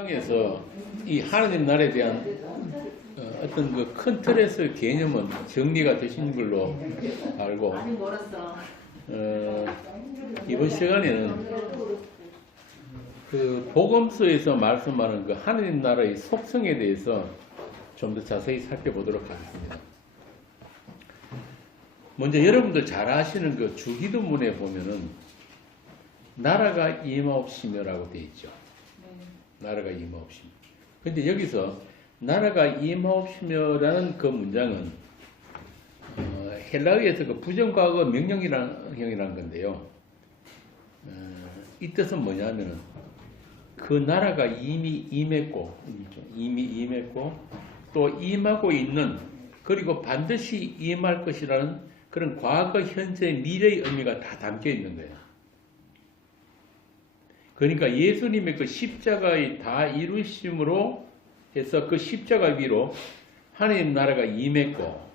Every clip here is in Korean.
땅에서 이 하나님 나라에 대한 어떤 그 큰 틀에서 개념은 정리가 되신 걸로 알고, 이번 시간에는 그 복음서에서 말씀하는 그 하나님 나라의 속성에 대해서 좀 더 자세히 살펴보도록 하겠습니다. 먼저 여러분들 잘 아시는 그 주기도문에 보면은 나라가 임하옵시며라고 되어 있죠. 나라가 임하옵시며. 근데 여기서 나라가 임하옵시며라는 그 문장은 헬라어에서 그 부정과거 명령형이라는 건데요. 이 뜻은 뭐냐면은 그 나라가 이미 임했고 또 임하고 있는, 그리고 반드시 임할 것이라는 그런 과거, 현재, 미래의 의미가 다 담겨 있는 거예요. 그러니까 예수님의 그 십자가의 다 이루심으로 해서 그 십자가 위로 하나님 나라가 임했고,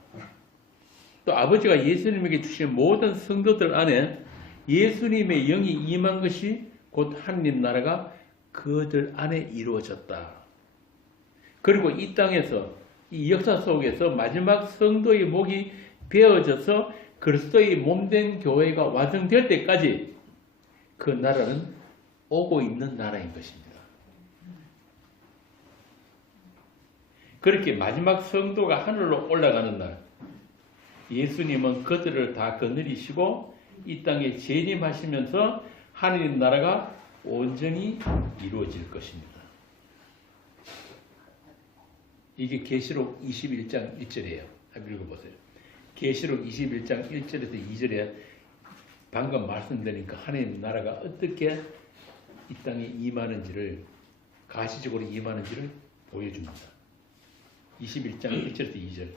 또 아버지가 예수님에게 주신 모든 성도들 안에 예수님의 영이 임한 것이 곧 하나님 나라가 그들 안에 이루어졌다. 그리고 이 땅에서 이 역사 속에서 마지막 성도의 목이 베어져서 그리스도의 몸된 교회가 완성될 때까지 그 나라는 오고 있는 나라인 것입니다. 그렇게 마지막 성도가 하늘로 올라가는 날, 예수님은 그들을 다 거느리시고 이 땅에 재림하시면서 하나님 나라가 온전히 이루어질 것입니다. 이게 계시록 21장 1절이에요. 한번 읽어보세요. 계시록 21장 1절에서 2절에 방금 말씀드리니까 하나님 나라가 어떻게 이 땅에 임하는지를, 가시적으로 임하는지를 보여줍니다. 21장 1절에서 2절.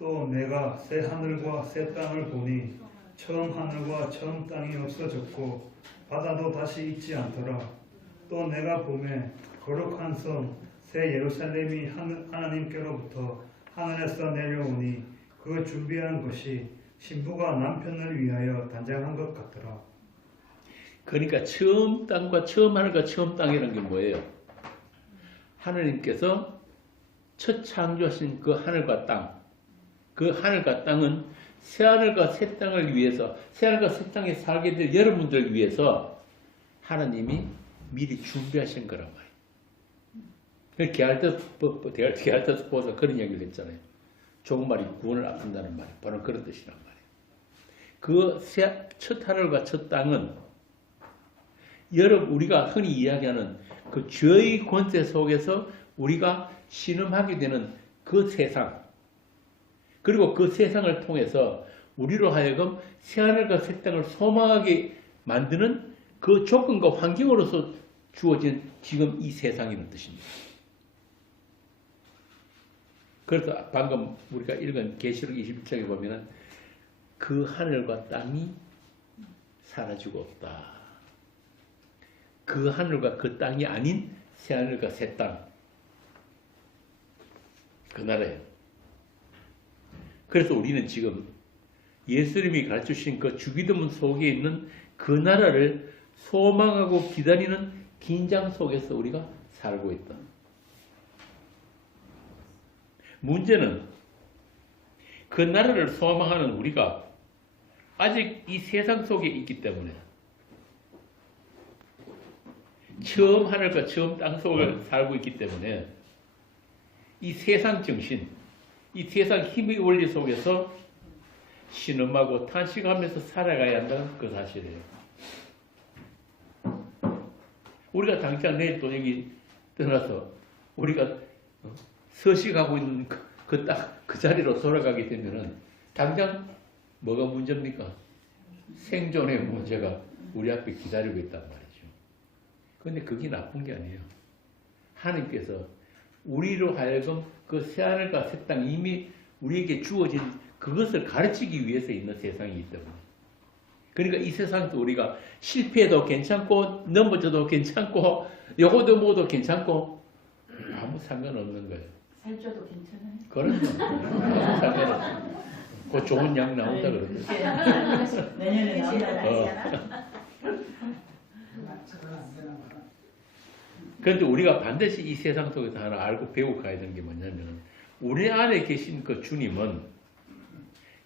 또 내가 새 하늘과 새 땅을 보니 처음 하늘과 처음 땅이 없어졌고 바다도 다시 있지 않더라. 또 내가 보매 거룩한 성 새 예루살렘이 하나님께로부터 하늘에서 내려오니 그 준비한 것이 신부가 남편을 위하여 단장한 것 같더라. 그러니까 처음 땅과 처음 하늘과 처음 땅이라는 게 뭐예요? 하나님께서 첫 창조하신 그 하늘과 땅, 그 하늘과 땅은 새 하늘과 새 땅을 위해서, 새 하늘과 새 땅에 살게 될 여러분들 위해서 하나님이 미리 준비하신 거란 말이에요. 게알터스 보서 그런 얘기를 했잖아요. 조금말이 구원을 앞둔다는 말이에요. 바로 그런 뜻이란 말이에요. 그 첫 하늘과 첫 땅은 우리가 흔히 이야기하는 그 죄의 권세 속에서 우리가 신음하게 되는 그 세상, 그리고 그 세상을 통해서 우리로 하여금 새하늘과 새 땅을 소망하게 만드는 그 조건과 환경으로서 주어진 지금 이 세상이라는 뜻입니다. 그래서 방금 우리가 읽은 계시록 21장에 보면은 그 하늘과 땅이 사라지고 없다. 그 하늘과 그 땅이 아닌 새 하늘과 새 땅, 그 나라예요. 그래서 우리는 지금 예수님이 가르쳐주신 그 주기도문 속에 있는 그 나라를 소망하고 기다리는 긴장 속에서 우리가 살고 있다. 문제는 그 나라를 소망하는 우리가 아직 이 세상 속에 있기 때문에, 처음 하늘과 처음 땅 속을 살고 있기 때문에 이 세상 정신, 이 세상 힘의 원리 속에서 신음하고 탄식하면서 살아가야 한다는 그 사실이에요. 우리가 당장 내일 또 여기 떠나서 우리가 서식하고 있는 그 자리로 돌아가게 되면은 당장 뭐가 문제입니까? 생존의 문제가 우리 앞에 기다리고 있단 말이죠. 그런데 그게 나쁜 게 아니에요. 하나님께서 우리로 하여금 그 새하늘과 새 땅, 이미 우리에게 주어진 그것을 가르치기 위해서 있는 세상이기 때문에. 그러니까 이 세상에서 우리가 실패해도 괜찮고 넘어져도 괜찮고 요거도 뭐도 괜찮고 아무 상관없는 거예요. 살쪄도 괜찮아요? 그럼요. 아무 상관없어요. 그 좋은 약 나온다 그러더라고요. 내년에 나온다. 그런데 우리가 반드시 이 세상 속에서 하나 알고 배우고 가야 되는 게 뭐냐면 우리 안에 계신 그 주님은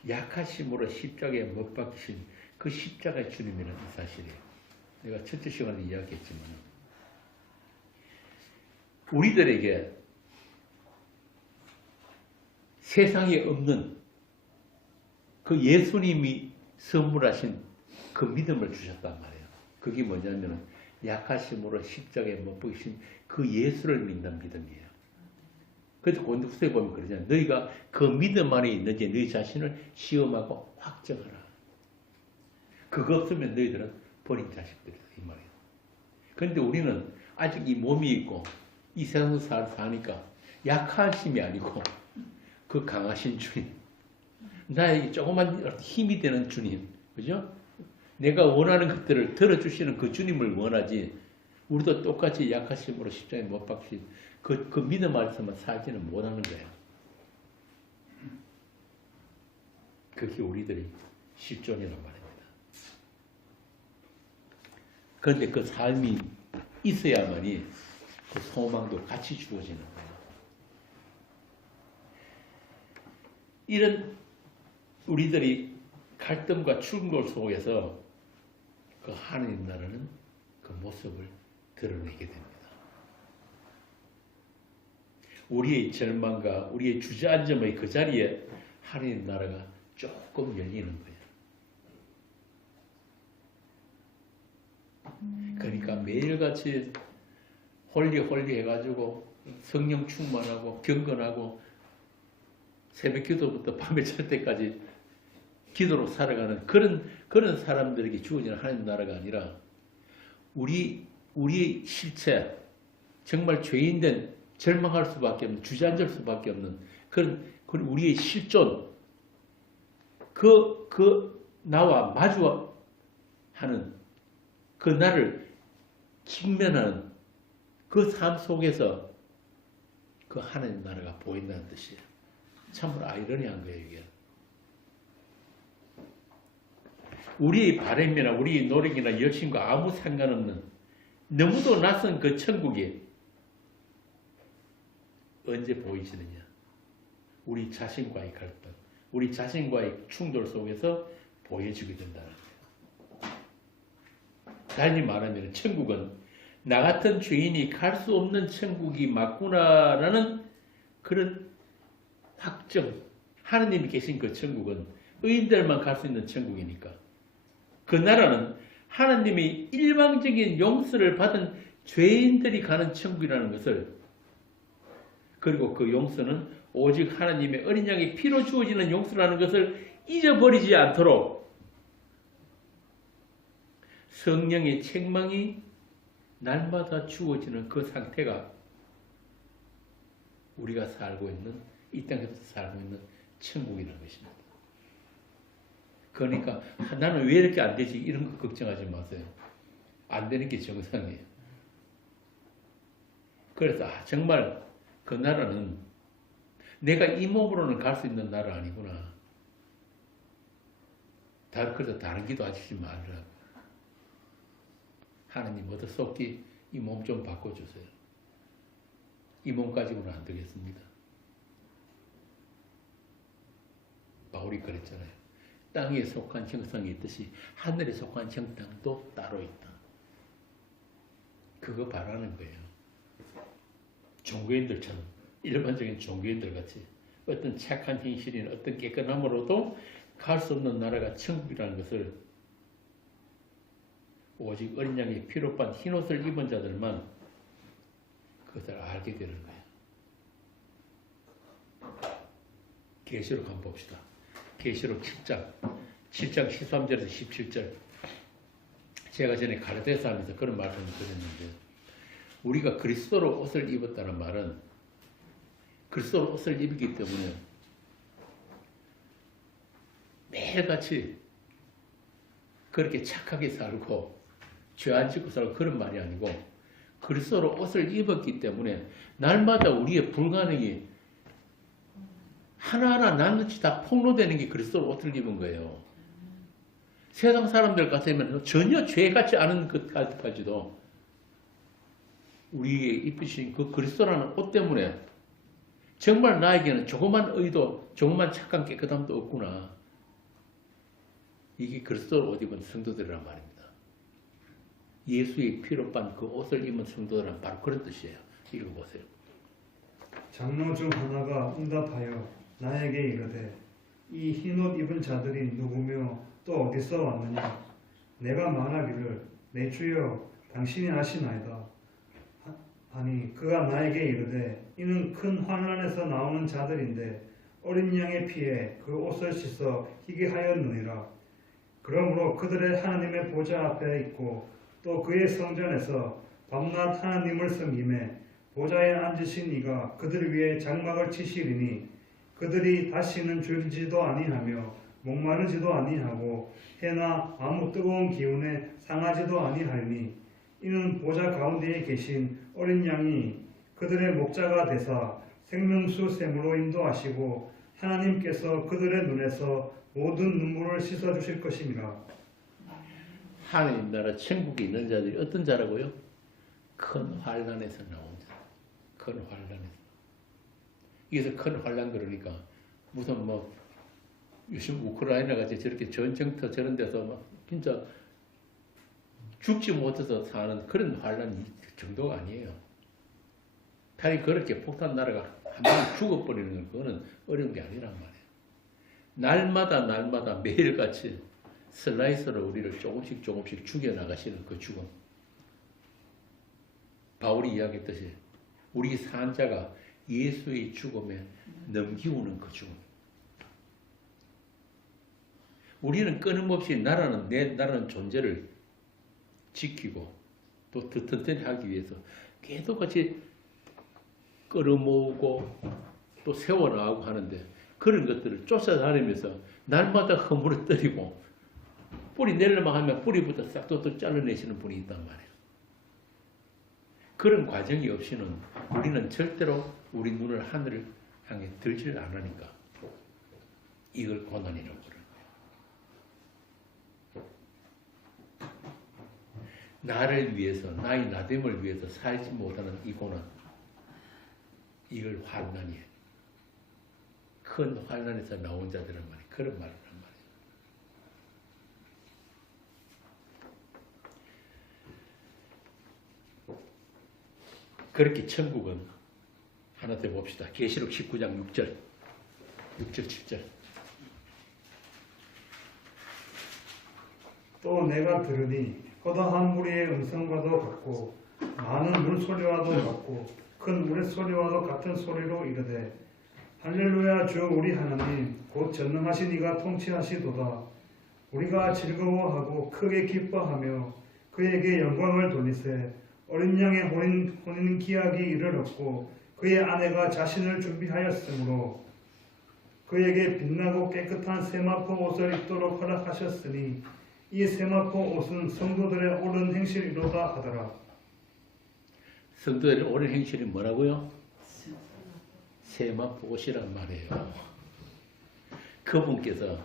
약하심으로 십자가에 못 박히신 그 십자가의 주님이라는 사실이에요. 내가 첫째 시간에 이야기했지만 우리들에게 세상에 없는 그 예수님이 선물하신 그 믿음을 주셨단 말이에요. 그게 뭐냐면 약하심으로 십자가에 못 박히신 그 예수를 믿는 믿음이에요. 그래서 고린도후서에 보면 그러잖아요. 너희가 그 믿음 안에 있는지 너희 자신을 시험하고 확정하라. 그거 없으면 너희들은 버린 자식들이다 이 말이에요. 그런데 우리는 아직 이 몸이 있고 이 세상에서 사니까 약하심이 아니고 그 강하신 주님, 나에게 조그만 힘이 되는 주님, 그죠? 내가 원하는 것들을 들어주시는 그 주님을 원하지 우리도 똑같이 약하심으로 십자가에 못 박힌 그 믿음 안에서만 살지는 못하는 거예요. 그게 우리들이 실존이란 말입니다. 그런데 그 삶이 있어야만이 그 소망도 같이 주어지는 거예요. 이런 우리들이 갈등과 충돌 속에서 그 하나님 나라는 그 모습을 드러내게 됩니다. 우리의 절망과 우리의 주저앉음의 그 자리에 하나님 나라가 조금 열리는 거예요. 그러니까 매일같이 홀리 해가지고 성령 충만하고 경건하고 새벽 기도부터 밤에 잘 때까지 기도로 살아가는 그런 사람들에게 주어지는 하나님 나라가 아니라 우리의 실체, 정말 죄인된 절망할 수밖에 없는, 주저앉을 수밖에 없는 그런 우리의 실존, 나와 마주하는 그 나를 직면하는 그 삶 속에서 그 하나님 나라가 보인다는 뜻이에요. 참으로 아이러니한 거예요, 이게. 우리의 바람이나 우리의 노력이나 열심과 아무 상관없는 너무도 낯선 그 천국이 언제 보이시느냐? 우리 자신과의 갈등, 우리 자신과의 충돌 속에서 보여주게 된다는 거예요. 다시 말하면 천국은 나 같은 죄인이 갈 수 없는 천국이 맞구나라는 그런 확정. 하느님이 계신 그 천국은 의인들만 갈 수 있는 천국이니까. 그 나라는 하나님의 일방적인 용서를 받은 죄인들이 가는 천국이라는 것을, 그리고 그 용서는 오직 하나님의 어린 양의 피로 주어지는 용서라는 것을 잊어버리지 않도록 성령의 책망이 날마다 주어지는 그 상태가 우리가 살고 있는, 이 땅에서 살고 있는 천국이라는 것입니다. 그러니까 나는 왜 이렇게 안 되지? 이런 거 걱정하지 마세요. 안 되는 게 정상이에요. 그래서 정말 그 나라는 내가 이 몸으로는 갈 수 있는 나라 아니구나. 그래서 다른 기도 하시지 말라고. 하나님 어디 속기 이 몸 좀 바꿔주세요. 이 몸 가지고는 안 되겠습니다. 바울이 그랬잖아요. 땅에 속한 정성이 있듯이 하늘에 속한 정당도 따로 있다. 그거 바라는 거예요. 종교인들처럼, 일반적인 종교인들 같이 어떤 착한 행실이나 어떤 깨끗함으로도 갈 수 없는 나라가 천국이라는 것을 오직 어린 양의 피로 빤 흰옷을 입은 자들만 그것을 알게 되는 거예요. 계시록 한번 봅시다. 계시록 7장 13절에서 17절. 제가 전에 가르쳐서 하면서 그런 말씀을 드렸는데, 우리가 그리스도로 옷을 입었다는 말은 그리스도로 옷을 입기 때문에 매일같이 그렇게 착하게 살고 죄 안 짓고 살고 그런 말이 아니고, 그리스도로 옷을 입었기 때문에 날마다 우리의 불가능이 하나하나 낱낱이 다 폭로되는 게 그리스도로 옷을 입은 거예요. 세상 사람들 같으면 전혀 죄 같지 않은 것까지도 우리에게 입히신 그 그리스도라는 옷 때문에 정말 나에게는 조그만 의도, 조그만 착한 깨끗함도 없구나. 이게 그리스도를 옷 입은 성도들이란 말입니다. 예수의 피로 빤 그 옷을 입은 성도들은 바로 그런 뜻이에요. 읽어보세요. 장로 중 하나가 응답하여 나에게 이르되 이 흰옷 입은 자들이 누구며 또 어디서 왔느냐. 내가 말하기를 내 주여 당신이 아시나이다. 아니 그가 나에게 이르되 이는 큰 환난에서 나오는 자들인데 어린 양의 피에 그 옷을 씻어 희게 하였느니라. 그러므로 그들의 하나님의 보좌 앞에 있고 또 그의 성전에서 밤낮 하나님을 섬김에 보좌에 앉으신 이가 그들 위에 장막을 치시리니 그들이 다시는 줄지도 아니하며 목마르지도 아니하고 해나 아무 뜨거운 기운에 상하지도 아니하리니 이는 보좌 가운데에 계신 어린 양이 그들의 목자가 되사 생명수 샘으로 인도하시고 하나님께서 그들의 눈에서 모든 눈물을 씻어 주실 것입니다. 하나님 나라 천국에 있는 자들이 어떤 자라고요? 큰 환난에서 나온 자. 큰 환난에서. 여기서 큰 환난 그러니까 무슨 뭐 요즘 우크라이나 같이 저렇게 전쟁터 저런 데서 막 진짜 죽지 못해서 사는 그런 환난 정도가 아니에요. 단이 그렇게 폭탄 나라가 한 번 죽어버리는 건 그거는 어려운 게 아니란 말이에요. 날마다 매일같이 슬라이스로 우리를 조금씩 죽여나가시는 그 죽음. 바울이 이야기했듯이 우리 산 자가 예수의 죽음에 넘기우는 그 죽음. 우리는 끊임없이 나라는 존재를 지키고 또 더 튼튼히 하기 위해서 계속같이 끌어모으고 또 세워나가고 하는데 그런 것들을 쫓아다니면서 날마다 허물어뜨리고 뿌리 내려만 하면 뿌리부터 싹둑둑 잘라내시는 분이 있단 말이에요. 그런 과정이 없이는 우리는 절대로 우리 눈을 하늘을 향해 들지를 않으니까 이걸 고난이라고 그러는 거예요. 나를 위해서, 나의 나됨을 위해서 살지 못하는 이 고난, 이걸 환난이에요. 큰 환난에서 나온 자들은 말이에요. 그런 말을 한 말이에요. 그렇게 천국은 하나 더 봅시다. 계시록 19장 6절, 7절. 또 내가 들으니 허다한 무리의 음성과도 같고 많은 물소리와도 같고 큰 우레소리와도 같은 소리로 이르되 할렐루야 주 우리 하나님 곧 전능하신 이가 통치하시도다. 우리가 즐거워하고 크게 기뻐하며 그에게 영광을 돌리세. 어린 양의 혼인 기약이 이르렀고 그의 아내가 자신을 준비하였으므로 그에게 빛나고 깨끗한 세마포 옷을 입도록 허락하셨으니 이 세마포 옷은 성도들의 옳은 행실이로다 하더라. 성도들의 옳은 행실이 뭐라고요? 세마포 옷이란 말이에요. 그분께서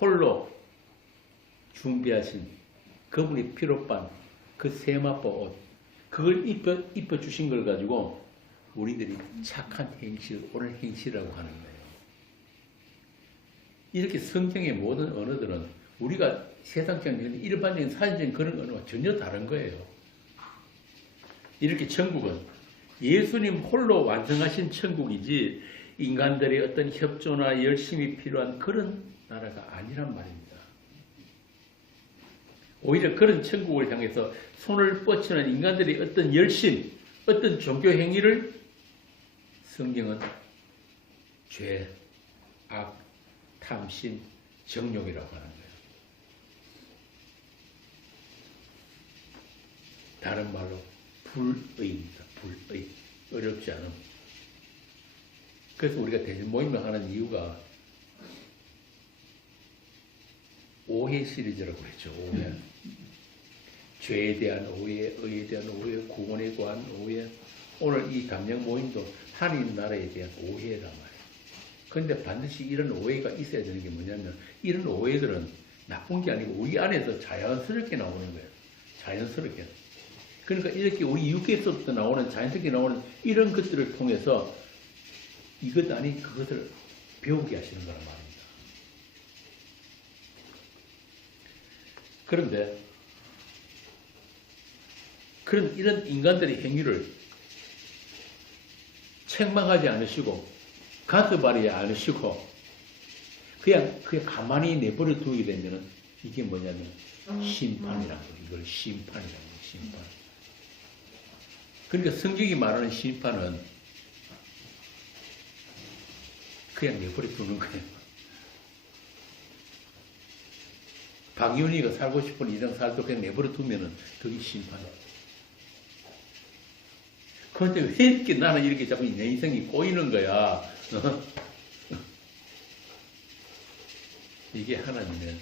홀로 준비하신 그분이 피로 빤 그 세마포 옷, 그걸 입혀주신 걸 가지고 우리들이 착한 행실, 옳은 행실이라고 하는 거예요. 이렇게 성경의 모든 언어들은 우리가 세상적인 일반적인 사회적인 그런 언어와 전혀 다른 거예요. 이렇게 천국은 예수님 홀로 완성하신 천국이지 인간들의 어떤 협조나 열심이 필요한 그런 나라가 아니란 말입니다. 오히려 그런 천국을 향해서 손을 뻗치는 인간들의 어떤 열심, 어떤 종교 행위를 성경은 죄, 악, 탐심, 정욕이라고 하는 거예요. 다른 말로 불의입니다. 불의. 어렵지 않음. 그래서 우리가 대신 모임을 하는 이유가 오해 시리즈라고 했죠. 오해. 죄에 대한 오해, 의에 대한 오해, 구원에 관한 오해. 오늘 이 감령 모임도 하나님 나라에 대한 오해란 말이에요. 그런데 반드시 이런 오해가 있어야 되는 게 뭐냐면 이런 오해들은 나쁜 게 아니고 우리 안에서 자연스럽게 나오는 거예요. 자연스럽게. 그러니까 이렇게 우리 육계에서부터 나오는 자연스럽게 나오는 이런 것들을 통해서 이것 아니 그것을 배우게 하시는 거란 말입니다. 그런데 그런 이런 인간들의 행위를 책망하지 않으시고 가슴앓지 않으시고 그냥 가만히 내버려 두게 되면은 이게 뭐냐면 심판이라고 이걸 심판이라고 심판. 그러니까 성경이 말하는 심판은 그냥 내버려 두는 거예요. 박윤희가 살고 싶은 이상 살도 그냥 내버려 두면은 그게 심판이에요. 그런데 왜 이렇게 나는 이렇게 자꾸 내 인생이 꼬이는 거야? 이게 하나님의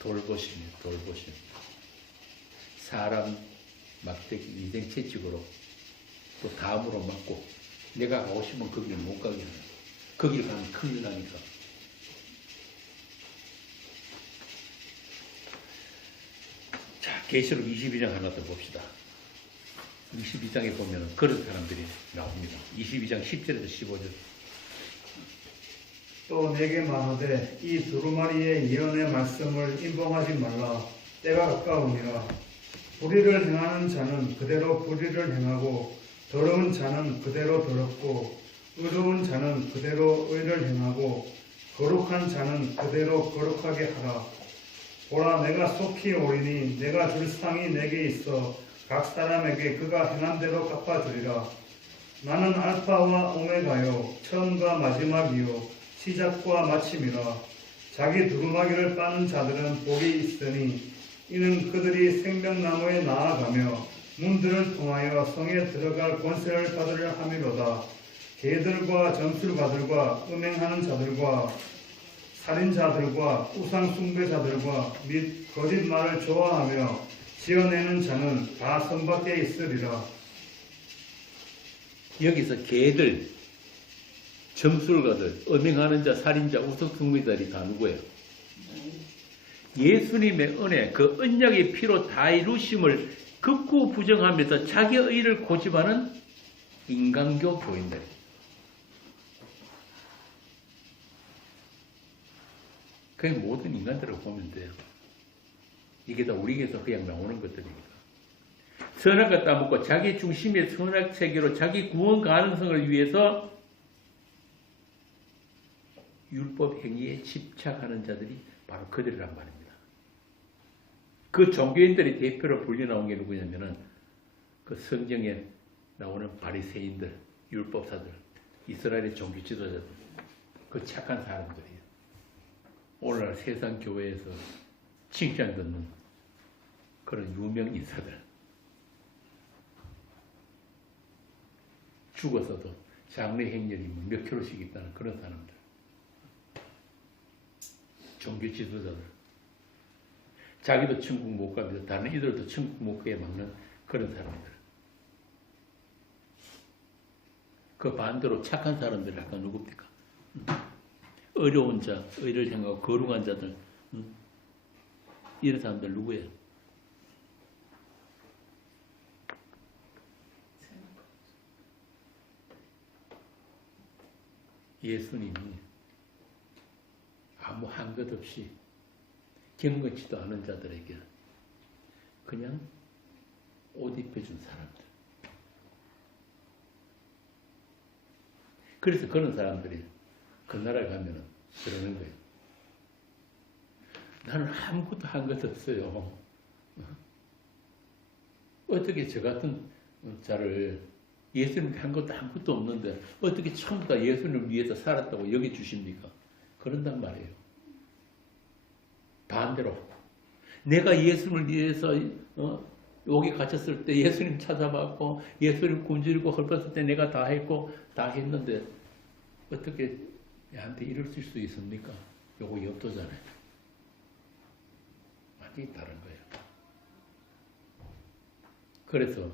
돌보심이에요. 돌보심. 사람 막대기 인생 채찍으로 또 다음으로 맞고 내가 가고 싶으면 거기를 못 가게 하는 거기를 가면 큰일 나니까. 자, 계시록 22장 하나 더 봅시다. 22장에 보면 그런 사람들이 나옵니다. 22장 10절에서 15절. 또 내게 말하되 이 두루마리의 예언의 말씀을 인봉하지 말라. 때가 가까우니라. 불의를 행하는 자는 그대로 불의를 행하고 더러운 자는 그대로 더럽고 의로운 자는 그대로 의를 행하고 거룩한 자는 그대로 거룩하게 하라. 보라 내가 속히 오리니 내가 줄 상이 내게 있어 각 사람에게 그가 행한 대로 갚아주리라. 나는 알파와 오메가요 처음과 마지막이요 시작과 마침이라. 자기 두루마기를 빠는 자들은 복이 있으니 이는 그들이 생명나무에 나아가며 문들을 통하여 성에 들어갈 권세를 받으려 함이로다. 개들과 점술가들과 음행하는 자들과 살인자들과 우상 숭배자들과 및 거짓말을 좋아하며 지어내는 자는 다 선밖에 있으리라. 여기서 개들, 점술가들, 음행하는 자, 살인자, 우상 숭배자들이 다 누구예요? 예수님의 은혜, 그 언약의 피로 다 이루심을 극구 부정하면서 자기의 의를 고집하는 인간교 교인들. 그 모든 인간들을 보면 돼요. 이게 다 우리에게서 그냥 나오는 것들입니다. 선악을 따먹고 자기 중심의 선악 체계로 자기 구원 가능성을 위해서 율법 행위에 집착하는 자들이 바로 그들이란 말입니다. 그 종교인들이 대표로 불려 나온 게 누구냐면은 그 성경에 나오는 바리새인들, 율법사들, 이스라엘의 종교 지도자들, 그 착한 사람들이에요. 오늘날 세상 교회에서 칭찬받는 그런 유명 인사들, 죽어서도 장래 행렬이 몇 킬로씩 있다는 그런 사람들, 종교 지도자들. 자기도 천국 못 가면서 다른 이들도 천국 못 가게 막는 그런 사람들. 그 반대로 착한 사람들 약간 누굽니까? 어려운 자, 의를 행하고 거룩한 자들, 이런 사람들 누구예요? 예수님이 아무 한 것 없이 경건치도 않은 자들에게 그냥 옷 입혀준 사람들. 그래서 그런 사람들이 그 나라에 가면은 그러는 거예요. 나는 아무것도 한 것 없어요. 어떻게 저 같은 자를 예수님께 한 것도 아무것도 없는데 어떻게 처음부터 예수님을 위해서 살았다고 여겨주십니까? 그런단 말이에요. 반대로 내가 예수님을 위해서 여기 갇혔을 때 예수님 찾아봤고 예수님 굶주리고 헐벗을 때 내가 다 했고 다 했는데 어떻게 나한테 이럴 수 있습니까? 요거 엽도잖아요. 완전히 다른 거예요. 그래서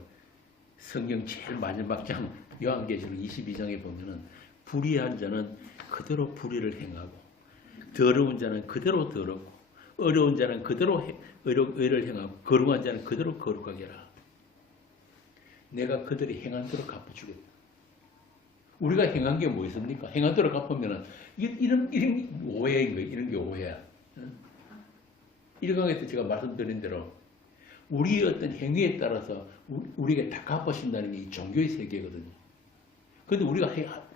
성경 제일 마지막 장 요한계시록 22장에 보면은 불의한 자는 그대로 불의를 행하고 더러운 자는 그대로 더럽고 어려운 자는 그대로 의를 행하고 거룩한 자는 그대로 거룩하게 하라. 내가 그들이 행한 대로 갚아주겠다. 우리가 행한 게 뭐 있습니까? 행한 대로 갚으면은 이런 오해인 거예요. 이런 게 오해야. 일강에서 제가 말씀드린 대로 우리의 어떤 행위에 따라서 우리가 다 갚아준다는 게 이 종교의 세계거든요. 그런데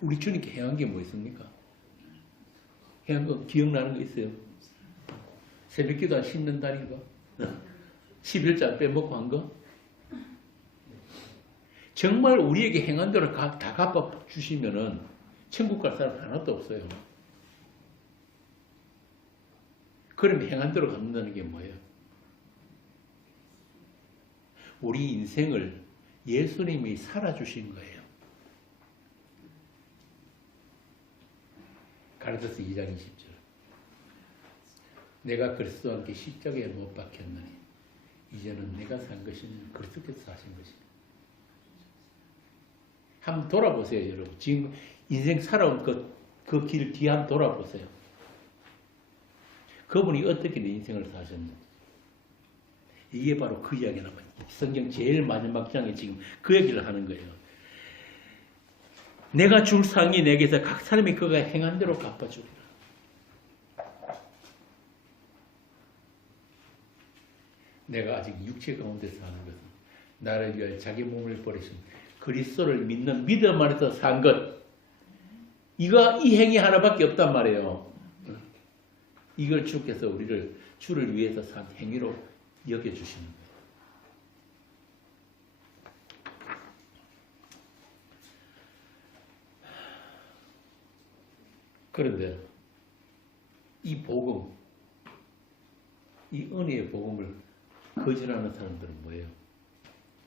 우리 주님께 행한 게 뭐 있습니까? 행한 거 기억나는 거 있어요? 새벽기도 안 씻는다는 거? 11자 빼먹고 한 거? 정말 우리에게 행한 대로 다 갚아주시면은 천국 갈 사람 하나도 없어요. 그럼 행한 대로 갚는다는 게 뭐예요? 우리 인생을 예수님이 살아주신 거예요. 가르쳐서 2장 20절. 내가 그리스도와 함께 십자가에 못 박혔나니 이제는 내가 산 것이 아니라 그리스도께서 사신 것이다. 한번 돌아보세요, 여러분. 지금 인생 살아온 그 길 뒤에 한번 돌아보세요. 그분이 어떻게 내 인생을 사셨는지. 이게 바로 그 이야기라고 해요. 성경 제일 마지막 장에 지금 그 얘기를 하는 거예요. 내가 줄 상이 내게서 각 사람이 그가 행한 대로 갚아주리라. 내가 아직 육체 가운데 사는 것은 나를 위하여 자기 몸을 버리신 그리스도를 믿는 믿음 안에서 산 것. 이 행위 하나밖에 없단 말이에요. 이걸 주께서 주를 위해서 산 행위로 여겨주시는 거예요. 그런데 이 복음, 이 은혜의 복음을 거절하는 사람들은 뭐예요?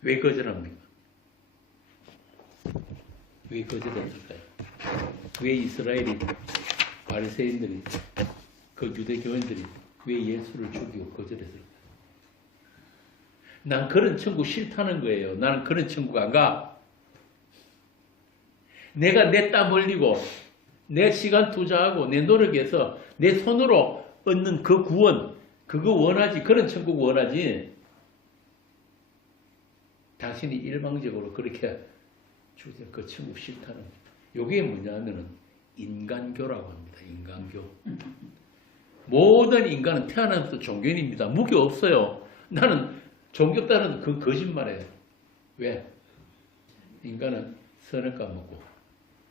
왜 거절합니까? 왜 거절했을까요? 왜 이스라엘이 바리새인들이 그 유대 교인들이 왜 예수를 죽이고 거절했을까요? 난 그런 천국 싫다는 거예요. 나는 그런 천국 안 가. 내가 내 땀 흘리고 내 시간 투자하고 내 노력해서 내 손으로 얻는 그 구원, 그거 원하지. 그런 천국 원하지. 당신이 일방적으로 그렇게 주세요. 그 천국 싫다는 거예요. 이게 뭐냐면은 인간교라고 합니다. 인간교. 모든 인간은 태어나면서 종교인입니다. 무기 없어요. 나는 종교 따르는 그 거짓말이에요. 왜? 인간은 선을 까먹고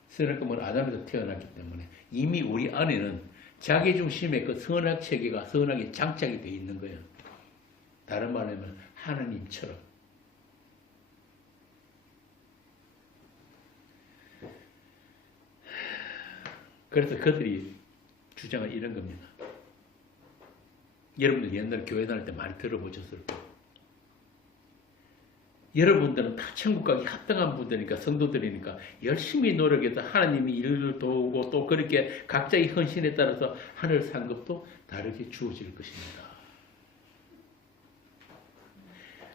선을 까먹은 아담에서 태어났기 때문에 이미 우리 안에는 자기중심의 그 선악 체계가 선악에 장착이 되어 있는 거예요. 다른 말로 하면 하나님처럼. 그래서 그들이 주장은 이런 겁니다. 여러분들 옛날에 교회 다닐 때 많이 들어보셨을 거예요. 여러분들은 다 천국 가기 합당한 분들이니까 성도들이니까 열심히 노력해서 하나님이 일을 도우고 또 그렇게 각자의 헌신에 따라서 하늘 상급도 다르게 주어질 것입니다.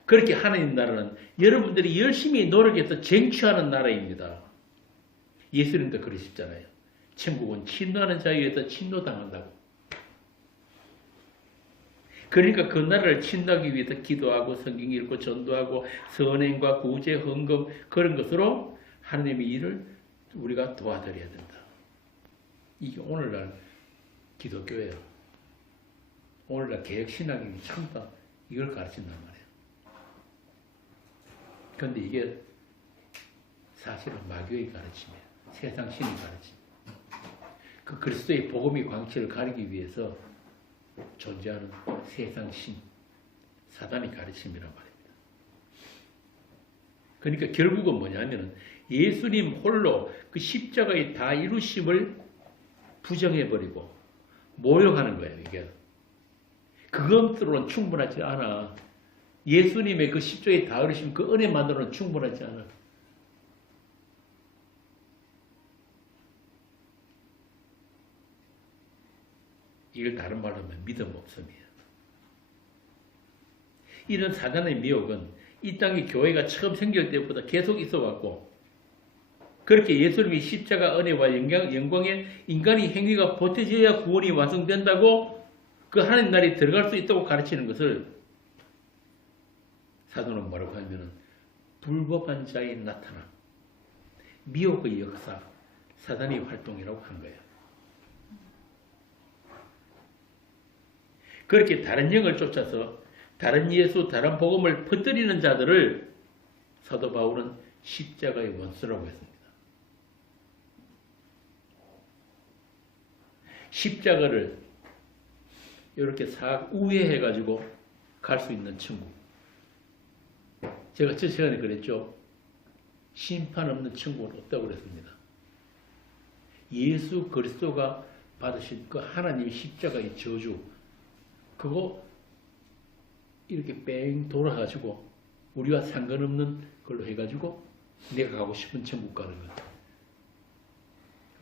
그렇게 하나님 나라는 여러분들이 열심히 노력해서 쟁취하는 나라입니다. 예수님도 그러셨잖아요. 천국은 친노하는 자에 의해서 친노당한다고. 그러니까 그 나라를 친노하기 위해서 기도하고 성경 읽고 전도하고 선행과 구제, 헌금 그런 것으로 하나님의 일을 우리가 도와드려야 된다. 이게 오늘날 기독교예요. 오늘날 개혁신학이 참다 이걸 가르친단 말이에요. 그런데 이게 사실은 마귀의 가르침이에요. 세상 신의 가르침. 그 그리스도의 복음의 광채를 가리기 위해서 존재하는 세상 신, 사단의 가르침이란 말입니다. 그러니까 결국은 뭐냐면은 예수님 홀로 그 십자가의 다 이루심을 부정해버리고 모욕하는 거예요, 이게. 그것으로는 충분하지 않아. 예수님의 그 십자가의 다 이루심, 그 은혜만으로는 충분하지 않아. 이걸 다른 말로 하면 믿음 없음이에요. 이런 사단의 미혹은 이 땅의 교회가 처음 생길 때보다 계속 있어왔고 그렇게 예수님의 십자가 은혜와 영광의 인간의 행위가 보태져야 구원이 완성된다고 그 하나님 나라에 들어갈 수 있다고 가르치는 것을 사도는 뭐라고 하냐면 불법한 자의 나타남, 미혹의 역사, 사단의 활동이라고 한 거예요. 그렇게 다른 영을 쫓아서 다른 예수, 다른 복음을 퍼뜨리는 자들을 사도 바울은 십자가의 원수라고 했습니다. 십자가를 이렇게 싹 우회해가지고 갈 수 있는 천국. 제가 저 시간에 그랬죠. 심판 없는 천국은 없다고 그랬습니다. 예수 그리스도가 받으신 그 하나님의 십자가의 저주, 그거 이렇게 뺑 돌아가지고 우리와 상관없는 걸로 해가지고 내가 가고 싶은 천국 가는 거.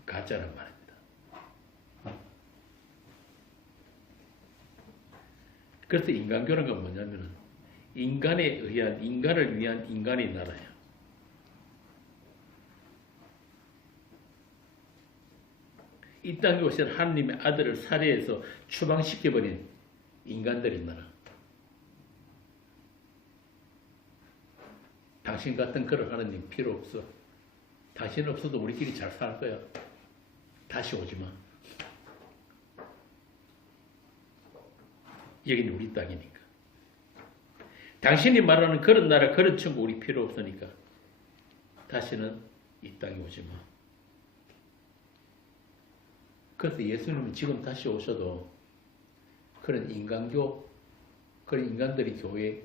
가짜란 말입니다. 그래서 인간교라는 건 뭐냐면은 인간에 의한, 인간을 위한 인간의 나라예요. 이 땅에 오신 하나님의 아들을 살해해서 추방시켜버린 인간들의 나라. 당신 같은 그런 하나님 필요 없어. 당신 없어도 우리끼리 잘 살 거야. 다시 오지 마. 여기는 우리 땅이니까. 당신이 말하는 그런 나라, 그런 천국 우리 필요 없으니까 다시는 이 땅에 오지 마. 그래서 예수님은 지금 다시 오셔도 그런 인간교, 그런 인간들이 교회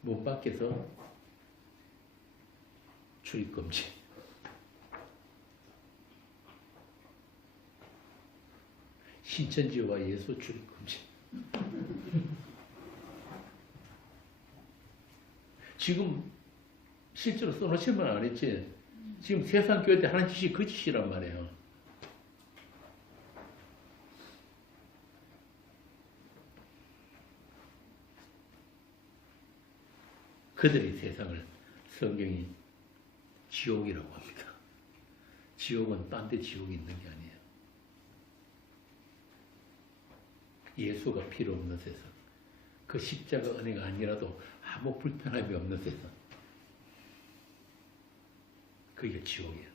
문 밖에서 출입금지. 신천지와 예수 출입금지. 지금 실제로 써놓으시면 안 했지. 지금 세상 교회 때 하는 짓이 그 짓이란 말이에요. 그들이 세상을 성경이 지옥이라고 합니다. 지옥은 딴 데 지옥이 있는 게 아니에요. 예수가 필요 없는 세상. 그 십자가 은혜가 아니라도 아무 불편함이 없는 세상. 그게 지옥이에요.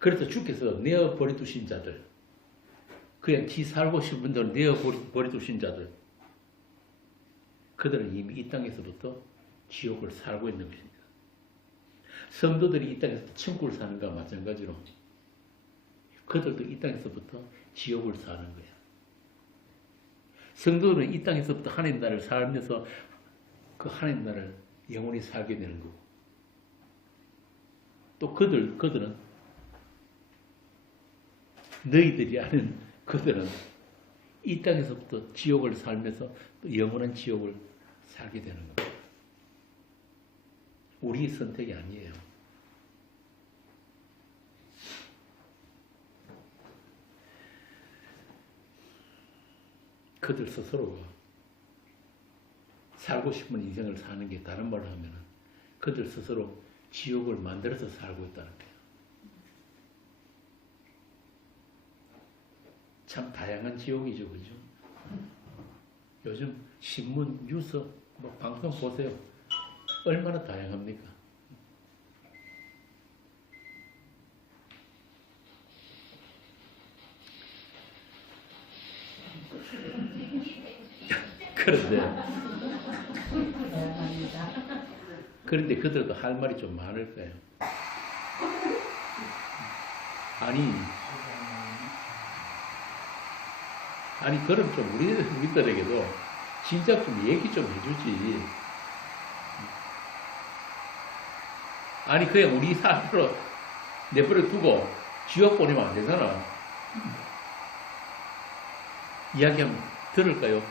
그래서 주께서 내어버려 두신 자들, 그냥 지 살고 싶은 분들은 내어버려 두신 자들, 그들은 이미 이 땅에서부터 지옥을 살고 있는 것입니다. 성도들이 이 땅에서 천국을 사는 것과 마찬가지로 그들도 이 땅에서부터 지옥을 사는 거예요. 성도들은 이 땅에서부터 하나님 나라를 살면서 그 하나님 나라를 영원히 살게 되는 거고, 또 그들은 너희들이 아는 그들은 이 땅에서부터 지옥을 살면서 또 영원한 지옥을 살게 되는 겁니다. 우리의 선택이 아니에요. 그들 스스로가 살고 싶은 인생을 사는 게, 다른 말로 하면 그들 스스로 지옥을 만들어서 살고 있다는 거예요. 참 다양한 지옥이죠, 그죠? 요즘 신문, 뉴스, 방송 보세요. 얼마나 다양합니까? 그런데 그들도 할 말이 좀 많을 거예요. 아니 그럼 좀 우리들에게도 진작 좀 얘기 좀 해주지. 아니 그냥 우리 삶으로 내버려 두고 지옥 보내면 안 되잖아. 이야기하면 들을까요?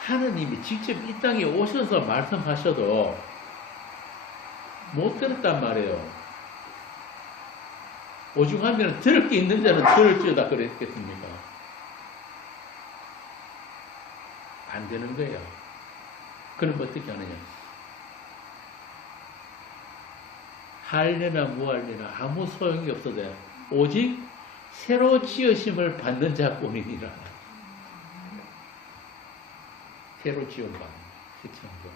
하나님이 직접 이 땅에 오셔서 말씀하셔도 못 들었단 말이에요. 오죽하면 들을 게 있는 자는 들을지어다 그랬겠습니까? 안 되는 거예요. 그럼 어떻게 하느냐? 할래나 무할래나 아무 소용이 없어도 오직 새로 지으심을 받는 자뿐이니라. 새로 지원받는 새 창조.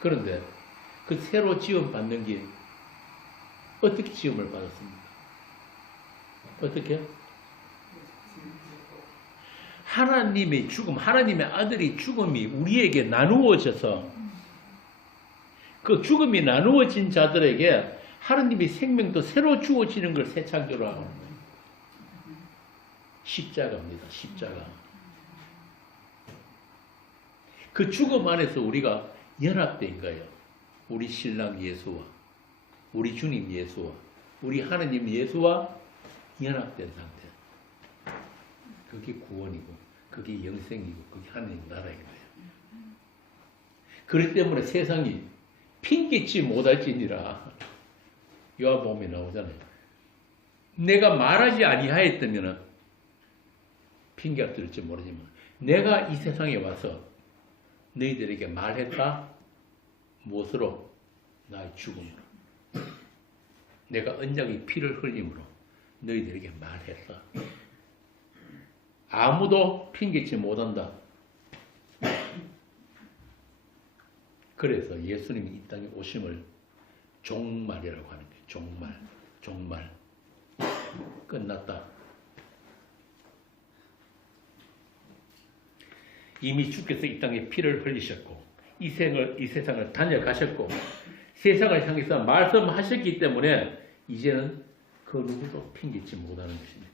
그런데 그 새로 지원받는 게 어떻게 지원을 받았습니까? 어떻게? 하나님의 죽음, 하나님의 아들의 죽음이 우리에게 나누어져서 그 죽음이 나누어진 자들에게 하나님의 생명도 새로 주어지는 걸 새 창조로 하는 거예요. 십자가입니다. 십자가. 그 죽음 안에서 우리가 연합된 거예요. 우리 신랑 예수와 우리 주님 예수와 우리 하나님 예수와 연합된 상태. 그게 구원이고 그게 영생이고 그게 하나님 나라인 거예요. 그렇기 때문에 세상이 핑계치 못할지니라 요한복음에 나오잖아요. 내가 말하지 아니하였다면 핑계가 들을지 모르지만 내가 이 세상에 와서 너희들에게 말했다. 무엇으로? 나의 죽음으로. 내가 언약의 피를 흘림으로 너희들에게 말했다. 아무도 핑계치 못한다. 그래서 예수님이 이 땅에 오심을 종말이라고 하는 거예요. 종말. 종말. 끝났다. 이미 주께서 이 땅에 피를 흘리셨고 이 세상을 다녀가셨고 세상을 향해서 말씀하셨기 때문에 이제는 그 누구도 핑계치 못하는 것입니다.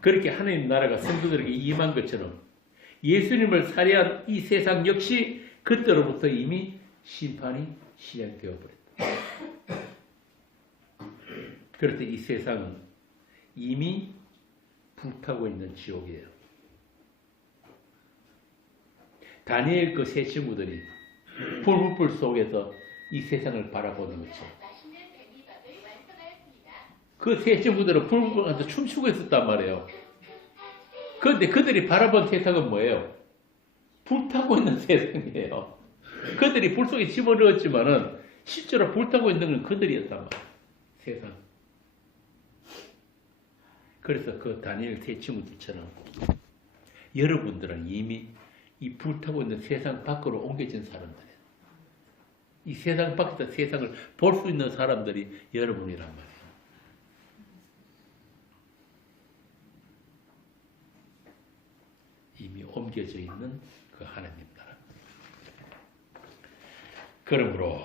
그렇게 하나님 나라가 성도들에게 임한 것처럼 예수님을 살해한 이 세상 역시 그때로부터 이미 심판이 시행되어 버렸다. 그럴 때 이 세상은 이미 불타고 있는 지옥이에요. 다니엘 그 세 친구들이 불불불 속에서 이 세상을 바라보는 거죠. 그 세 친구들은 불불불 가서 춤추고 있었단 말이에요. 그런데 그들이 바라본 세상은 뭐예요? 불타고 있는 세상이에요. 그들이 불 속에 집어넣었지만은 실제로 불타고 있는 건 그들이었단 말이에요. 세상. 그래서 그 다니엘 세 친구들처럼 여러분들은 이미 이 불타고 있는 세상 밖으로 옮겨진 사람들이에요. 이 세상 밖에서 세상을 볼 수 있는 사람들이 여러분이란 말이에요. 이미 옮겨져 있는 그 하나님 나라. 그러므로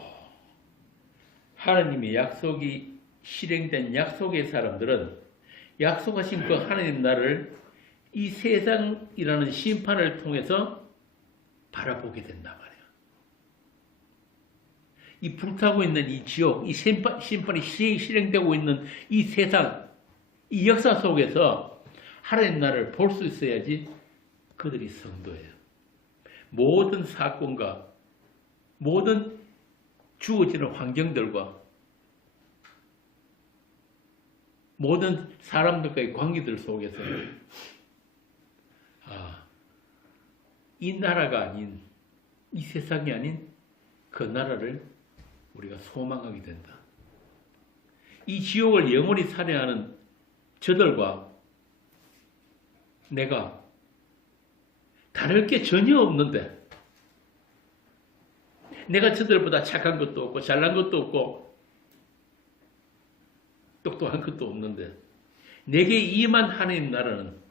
하나님의 약속이 실행된 약속의 사람들은 약속하신 그 하나님 나라를 이 세상이라는 심판을 통해서 바라보게 된단 말이에요. 이 불타고 있는 이 지옥, 이 심판이 실행되고 있는 이 세상, 이 역사 속에서 하나님 나라를 볼 수 있어야지 그들이 성도예요. 모든 사건과 모든 주어지는 환경들과 모든 사람들과의 관계들 속에서 이 나라가 아닌 이 세상이 아닌 그 나라를 우리가 소망하게 된다. 이 지옥을 영원히 살해하는 저들과 내가 다를 게 전혀 없는데 내가 저들보다 착한 것도 없고 잘난 것도 없고 똑똑한 것도 없는데 내게 임한 하나님 나라는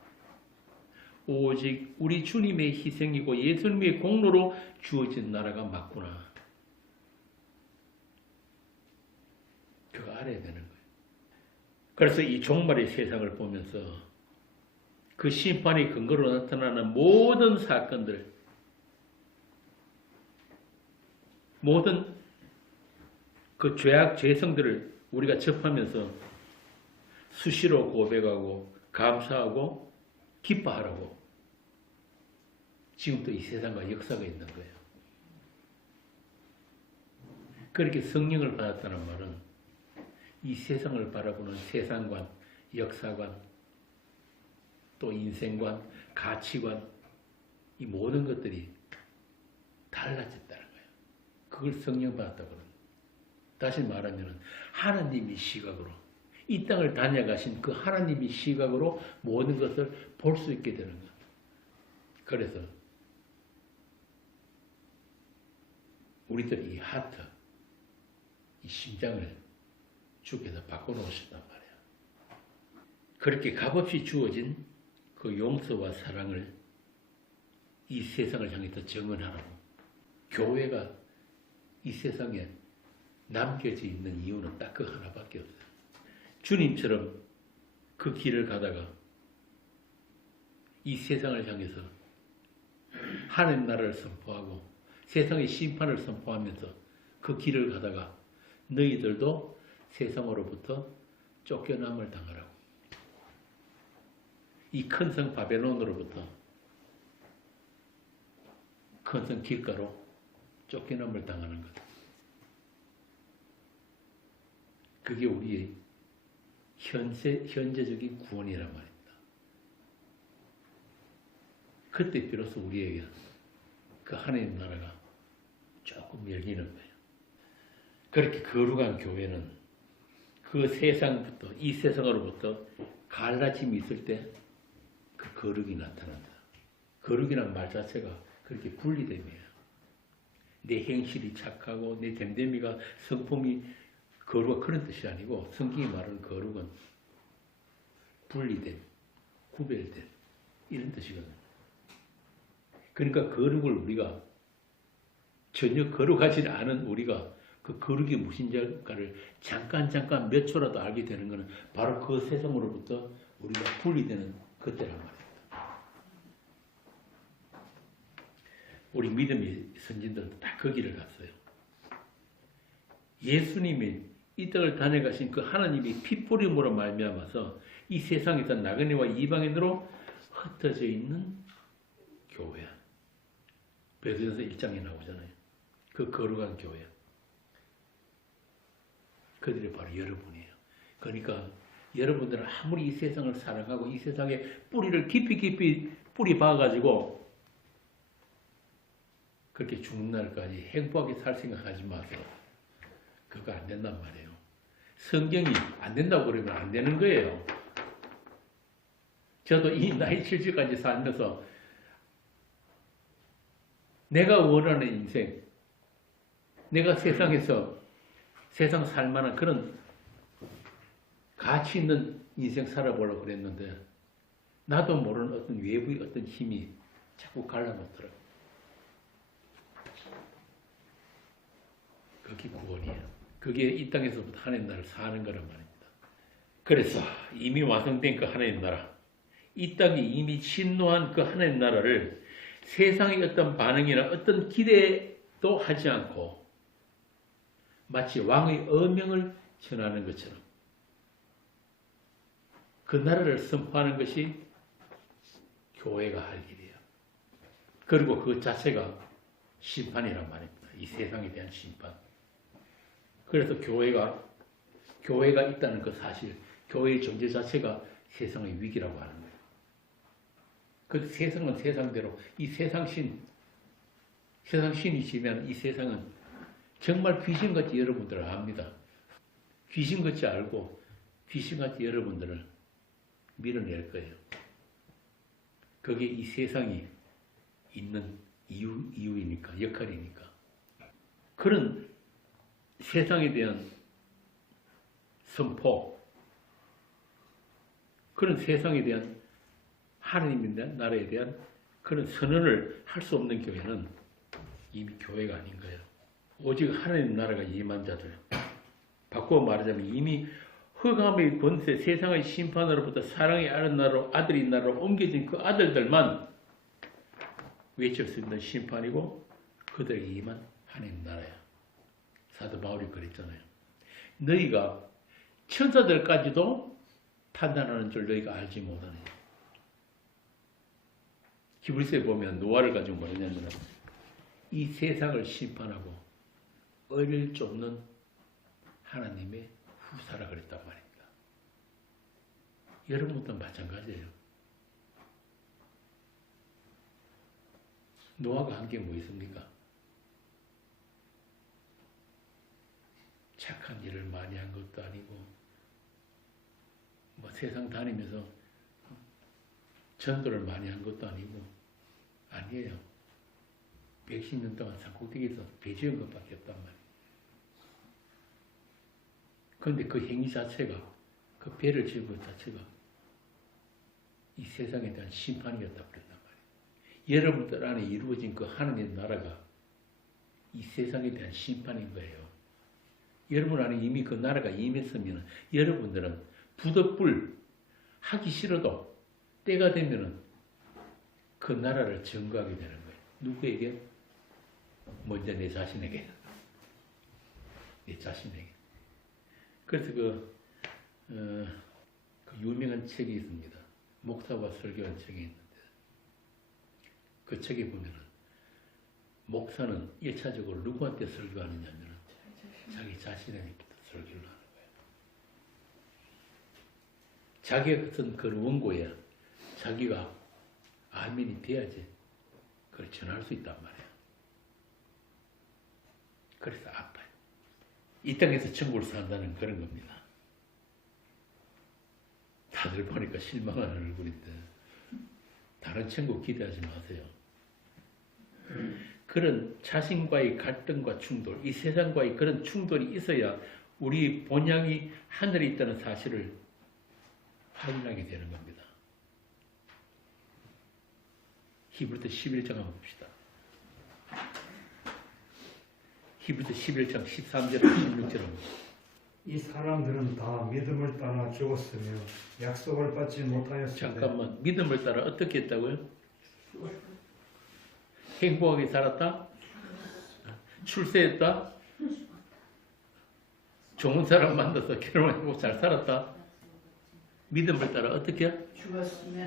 오직 우리 주님의 희생이고 예수님의 공로로 주어진 나라가 맞구나. 그거 알아야 되는 거예요. 그래서 이 종말의 세상을 보면서 그 심판의 근거로 나타나는 모든 사건들, 모든 그 죄성들을 우리가 접하면서 수시로 고백하고 감사하고 기뻐하라고 지금도 이 세상과 역사가 있는 거예요. 그렇게 성령을 받았다는 말은 이 세상을 바라보는 세상관, 역사관, 또 인생관, 가치관, 이 모든 것들이 달라졌다는 거예요. 그걸 성령 받았다고 합니다. 다시 말하면 하나님의 시각으로 이 땅을 다녀가신 그 하나님의 시각으로 모든 것을 볼 수 있게 되는 것. 그래서 우리들 이 하트, 이 심장을 주께서 바꿔놓으셨단 말이에요. 그렇게 값없이 주어진 그 용서와 사랑을 이 세상을 향해서 증언하라고. 교회가 이 세상에 남겨져 있는 이유는 딱 그 하나밖에 없어요. 주님처럼 그 길을 가다가 이 세상을 향해서 하나님 나라를 선포하고 세상의 심판을 선포하면서 그 길을 가다가 너희들도 세상으로부터 쫓겨남을 당하라고. 이 큰 성 바벨론으로부터 큰 성 길가로 쫓겨남을 당하는 것. 그게 우리의 현재적인 구원이란 말입니다. 그때 비로소 우리에게 그 하나님 나라가 조금 열리는 거예요. 그렇게 거룩한 교회는 그 세상부터, 이 세상으로부터 갈라짐이 있을 때 그 거룩이 나타난다. 거룩이란 말 자체가 그렇게 분리됨이에요. 내 행실이 착하고 내 됨됨이가 성품이 거룩한 그런 뜻이 아니고 성경이 말하는 거룩은 분리된, 구별된 이런 뜻이거든요. 그러니까 거룩을 우리가 전혀 거룩하지 않은 우리가 그 거룩이 무엇인지를 잠깐 몇 초라도 알게 되는 것은 바로 그 세상으로부터 우리가 분리되는 그때란 말입니다. 우리 믿음의 선진들은 다 그 길을 갔어요. 예수님이 이 땅을 다녀가신 그 하나님이 핏뿌림으로 말미암아서 이 세상에서 나그네와 이방인으로 흩어져 있는 교회. 베드로전서 1장에 나오잖아요. 그 거룩한 교회. 그들이 바로 여러분이에요. 그러니까 여러분들은 아무리 이 세상을 사랑하고 이 세상에 뿌리를 깊이 뿌리 박아가지고 그렇게 죽는 날까지 행복하게 살 생각하지 마세요. 그거 안 된단 말이에요. 성경이 안 된다고 그러면 안 되는 거예요. 저도 이 나이 70까지 살면서 내가 원하는 인생, 내가 세상에서 세상 살만한 그런 가치 있는 인생 살아보려고 그랬는데 나도 모르는 어떤 외부의 어떤 힘이 자꾸 갈라놓더라고요. 그게 구원이에요. 그게 이 땅에서부터 하나님 나라를 사는 거란 말입니다. 그래서 이미 완성된 그 하나님 나라, 이 땅에 이미 진노한 그 하나님 나라를 세상의 어떤 반응이나 어떤 기대도 하지 않고 마치 왕의 어명을 전하는 것처럼 그 나라를 선포하는 것이 교회가 할 일이에요. 그리고 그 자체가 심판이란 말입니다. 이 세상에 대한 심판. 그래서 교회가 있다는 그 사실, 교회의 존재 자체가 세상의 위기라고 하는 거예요. 그 세상은 세상대로 이 세상 신이 지면 이 세상은 정말 귀신같이 여러분들을 압니다. 귀신같이 알고 귀신같이 여러분들을 밀어낼 거예요. 그게 이 세상이 있는 이유이니까, 역할이니까. 그런 세상에 대한 선포, 그런 세상에 대한 하나님의 나라에 대한 그런 선언을 할 수 없는 교회는 이미 교회가 아닌 거예요. 오직 하나님 나라가 임한 자들. 바꾸어 말하자면 이미 흑암의 권세, 세상의 심판으로부터 사랑의 아들의 나라로 옮겨진 그 아들들만 외칠 수 있는 심판이고 그들에게 임한 하나님 나라야. 사도 바울이 그랬잖아요. 너희가 천사들까지도 판단하는 줄 너희가 알지 못하네. 히브리서에 보면 노아를 가지고 뭐냐면 이 세상을 심판하고 의를 쫓는 하나님의 후사라 그랬단 말입니다. 여러분도 마찬가지예요. 노아가 한 게 뭐 있습니까? 착한 일을 많이 한 것도 아니고 뭐 세상 다니면서 전도를 많이 한 것도 아니에요. 110년 동안 산꼭대기에서 배 지은 것밖에 없단 말이에요. 그런데 그 행위 자체가, 그 배를 지은 것 자체가 이 세상에 대한 심판이었다 그랬단 말이에요. 여러분들 안에 이루어진 그 하나님의 나라가 이 세상에 대한 심판인 거예요. 여러분 안에 이미 그 나라가 임했으면 여러분들은 부득불 하기 싫어도 때가 되면은 그 나라를 증거하게 되는 거예요. 누구에게? 먼저 내 자신에게. 내 자신에게. 그래서 그 유명한 책이 있습니다. 목사와 설교한 책이 있는데 그 책에 보면은 목사는 1차적으로 누구한테 설교하느냐면 자기 자신에게부터 설교를 하는 거예요. 자기가 쓴 그 원고에 자기가 아멘이 돼야지 그걸 전할 수 있단 말이에요. 그래서 아파요. 이 땅에서 천국을 산다는 그런 겁니다. 다들 보니까 실망하는 얼굴인데 다른 천국 기대하지 마세요. 그런 자신과의 갈등과 충돌, 이 세상과의 그런 충돌이 있어야 우리 본향이 하늘에 있다는 사실을 확인하게 되는 겁니다. 히브리서 11장 한번 봅시다. 히브리서 11장 13절부터 16절을 이 사람들은 다 믿음을 따라 죽었으며 약속을 받지 못하였을 때 잠깐만, 믿음을 따라 어떻게 했다고요? 행복하게 살았다? 출세했다? 좋은 사람 만나서 결혼하고 잘 살았다? 믿음을 따라 어떻게? 죽었으며.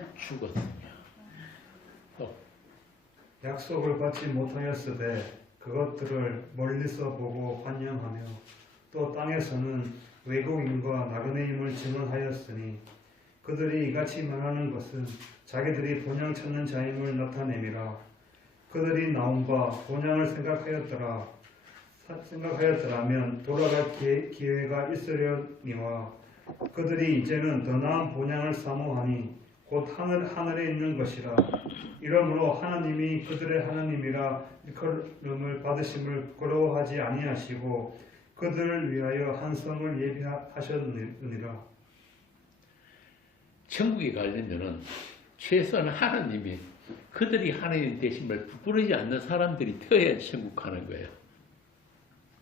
약속을 받지 못하였으되 그것들을 멀리서 보고 환영하며 또 땅에서는 외국인과 나그네임을 증언하였으니 그들이 이같이 말하는 것은 자기들이 본향 찾는 자임을 나타내미라. 그들이 나온 바 본향을 생각하였더라면 돌아갈 기회가 있으려니와 그들이 이제는 더 나은 본향을 사모하니 곧 하늘에 있는 것이라. 이러므로 하나님이 그들의 하나님이라 일컬음을 받으심을 부끄러워하지 아니하시고 그들을 위하여 한 성을 예비하셨느니라. 천국에 가려면은 최소한 하나님이 그들이 하나님 되심을 부끄러지 않는 사람들이 되어야 천국 가는 거예요.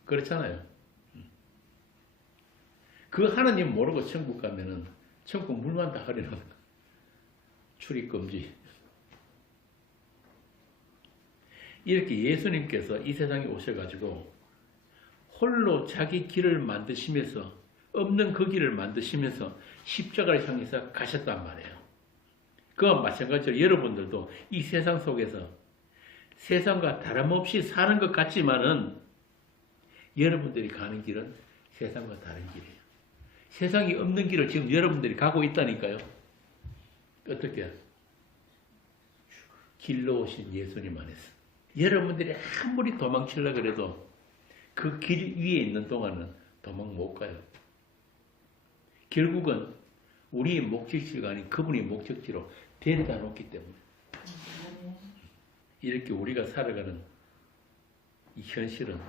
그렇잖아요. 그 하나님 모르고 천국 가면은 천국 물만 다 흐리는 출입금지. 이렇게 예수님께서 이 세상에 오셔가지고 홀로 자기 길을 만드시면서 없는 그 길을 만드시면서 십자가를 향해서 가셨단 말이에요. 그와 마찬가지로 여러분들도 이 세상 속에서 세상과 다름없이 사는 것 같지만은 여러분들이 가는 길은 세상과 다른 길이에요. 세상이 없는 길을 지금 여러분들이 가고 있다니까요. 어떻게? 길로 오신 예수님 안에서. 여러분들이 아무리 도망치려고 해도 그 길 위에 있는 동안은 도망 못 가요. 결국은 우리의 목적지가 아닌 그분의 목적지로 데려다 놓기 때문에 이렇게 우리가 살아가는 이 현실은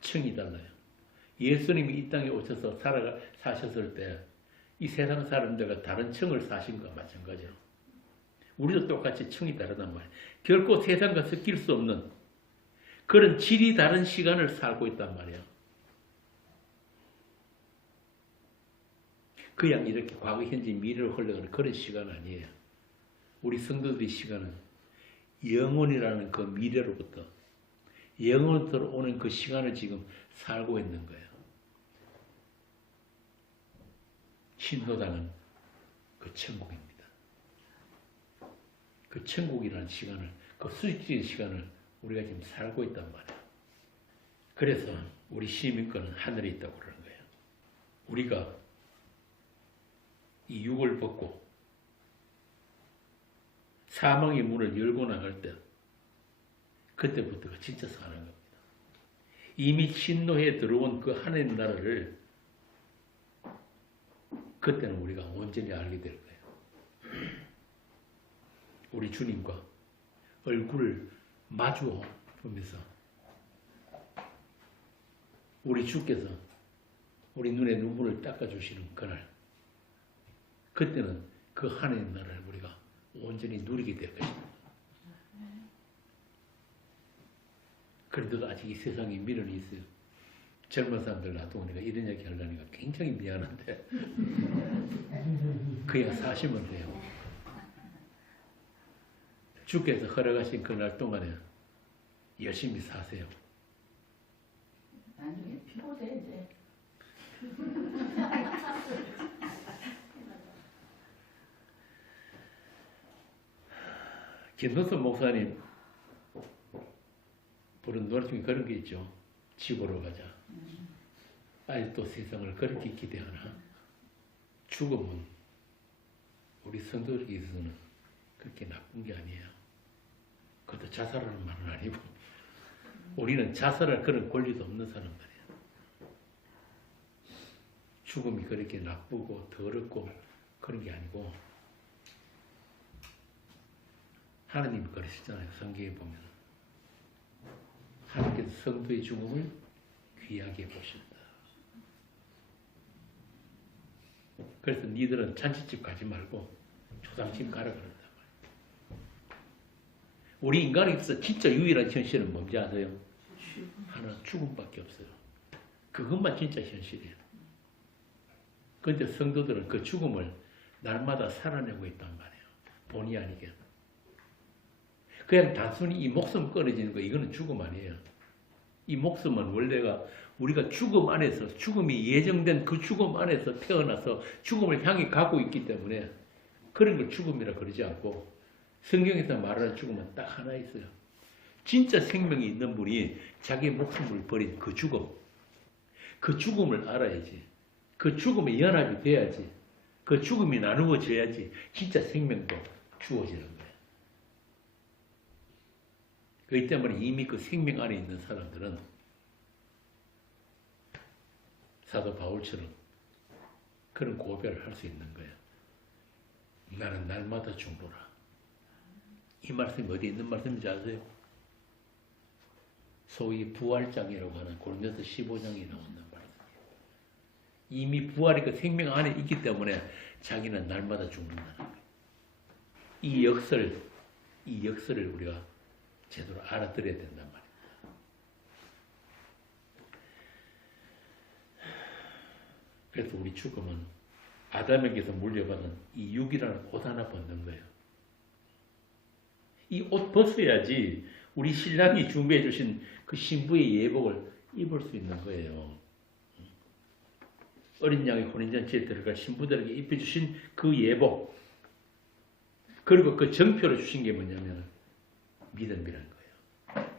층이 달라요. 예수님이 이 땅에 오셔서 사셨을 때 이 세상 사람들과 다른 층을 사신 것과 마찬가지로 우리도 똑같이 층이 다르단 말이에요. 결코 세상과 섞일 수 없는 그런 질이 다른 시간을 살고 있단 말이에요. 그냥 이렇게 과거, 현재, 미래로 흘러가는 그런 시간 아니에요. 우리 성도들의 시간은 영원이라는 그 미래로부터 영원으로 오는 그 시간을 지금 살고 있는 거예요. 신도당은 그 천국입니다. 그 천국이라는 시간을, 그 수직적인 시간을 우리가 지금 살고 있단 말이에요. 그래서 우리 시민권은 하늘에 있다고 그러는 거예요. 우리가 이 육을 벗고 사망의 문을 열고 나갈 때 그때부터가 진짜 사는 겁니다. 이미 신노에 들어온 그 하나님 나라를 그때는 우리가 온전히 알게 될 거예요. 우리 주님과 얼굴을 마주 보면서 우리 주께서 우리 눈에 눈물을 닦아주시는 그날, 그때는 그 하나님 나라를 우리가 온전히 누리게 될 것입니다. 그런데도 아직 이 세상에 미련이 있어요. 젊은 사람들 놔두니까 이런 얘기 하려니까 굉장히 미안한데 그냥 사시면 돼요. 주께서 허락하신 그날 동안에 열심히 사세요. 나중에 피곤해 이제. 김선수 목사님 부른 노래 중에 그런 게 있죠. 집으로 가자. 아직도 세상을 그렇게 기대하나? 죽음은 우리 성도들에게 있어서는 그렇게 나쁜 게 아니에요. 그것도 자살하는 말은 아니고 우리는 자살할 그런 권리도 없는 사람들이에요. 죽음이 그렇게 나쁘고 더럽고 그런 게 아니고 하나님이 그러시잖아요. 성경에 보면 하나님께서 성도의 죽음을 귀하게 보신다. 그래서 니들은 잔치집 가지 말고 초상집 가라 그런다. 우리 인간에서 진짜 유일한 현실은 뭔지 아세요? 하나, 죽음밖에 없어요. 그것만 진짜 현실이에요. 그런데 성도들은 그 죽음을 날마다 살아내고 있단 말이에요. 본의 아니게. 그냥 단순히 이 목숨 끊어지는 거, 이거는 죽음 아니에요. 이 목숨은 원래가 우리가 죽음 안에서, 죽음이 예정된 그 죽음 안에서 태어나서 죽음을 향해 가고 있기 때문에 그런 걸 죽음이라 그러지 않고 성경에서 말하는 죽음은 딱 하나 있어요. 진짜 생명이 있는 분이 자기 목숨을 버린 그 죽음. 그 죽음을 알아야지. 그 죽음에 연합이 돼야지. 그 죽음이 나누어져야지 진짜 생명도 주어지는 거예요. 그렇기 때문에 이미 그 생명 안에 있는 사람들은 사도 바울처럼 그런 고백을 할 수 있는 거예요. 나는 날마다 죽노라. 이 말씀이 어디 있는 말씀인지 아세요? 소위 부활장이라고 하는 고린도서 15장에 나온단 말이에요. 이미 부활이 그 생명 안에 있기 때문에 자기는 날마다 죽는다는 거예요. 이 역설을 우리가 제대로 알아들어야 된단 말이에요. 그래서 우리 죽음은 아담에게서 물려받은 이 육이라는 옷 하나 벗는 거예요. 이 옷 벗어야지 우리 신랑이 준비해 주신 그 신부의 예복을 입을 수 있는 거예요. 어린 양의 혼인잔치에 들어갈 신부들에게 입혀주신 그 예복, 그리고 그 정표를 주신 게 뭐냐면 믿음이라는 거예요.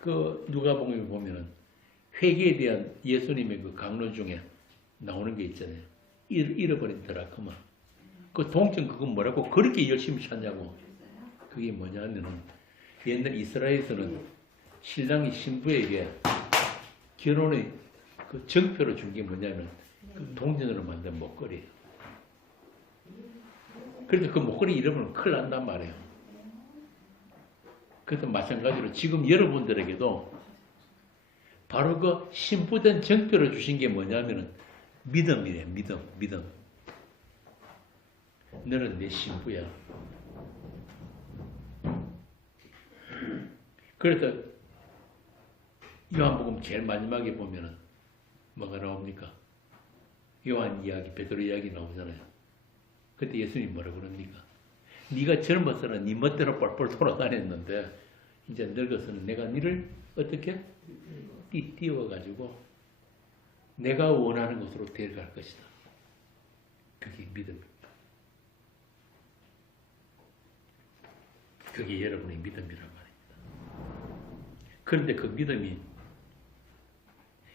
그 누가복음에 보면은 회개에 대한 예수님의 그 강론 중에 나오는 게 있잖아요. 잃어버린 드라크마. 그 동전 그건 뭐라고 그렇게 열심히 찾냐고. 그게 뭐냐면은 옛날 이스라엘에서는 신랑이 신부에게 결혼의 그 정표를 준 게 뭐냐면 그 동전으로 만든 목걸이에요. 그래서 그 목걸이 잃어버리면 큰일 난단 말이에요. 그래서 마찬가지로 지금 여러분들에게도 바로 그 신부된 정표를 주신 게 뭐냐면은 믿음이에요. 믿음. 너는 내 신부야. 그래서 요한복음 제일 마지막에 보면은 뭐가 나옵니까? 요한 이야기, 베드로 이야기 나오잖아요. 그때 예수님이 뭐라 그럽니까? 네가 젊어서는 네 멋대로 뻘뻘 돌아다녔는데 이제 늙어서는 내가 네를 어떻게? 띄워가지고 내가 원하는 곳으로 데려갈 것이다. 그게 믿음입니다. 그게 여러분의 믿음이란 말입니다. 그런데 그 믿음이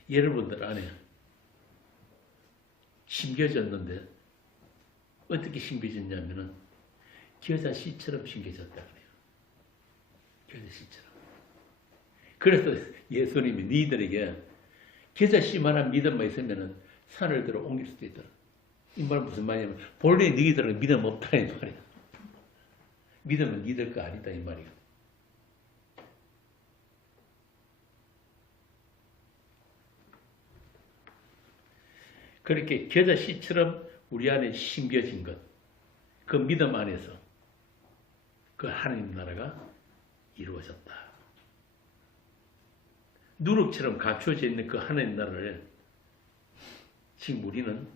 여러분들 안에 심겨졌는데 어떻게 심겨졌냐면은 겨자씨처럼 심겨졌다 그래요. 겨자씨처럼. 그래서 예수님이 너희들에게 겨자씨만한 믿음만 있으면은 산을 들어 옮길 수도 있다. 이 말은 무슨 말이냐면 본래 너희들은 믿음 없다 이 말이야. 믿음은 니들 거 아니다 이 말이야. 그렇게 겨자씨처럼 우리 안에 심겨진 것, 그 믿음 안에서 그 하나님 나라가 이루어졌다. 누룩처럼 갖추어져 있는 그 하나님 나라를 지금 우리는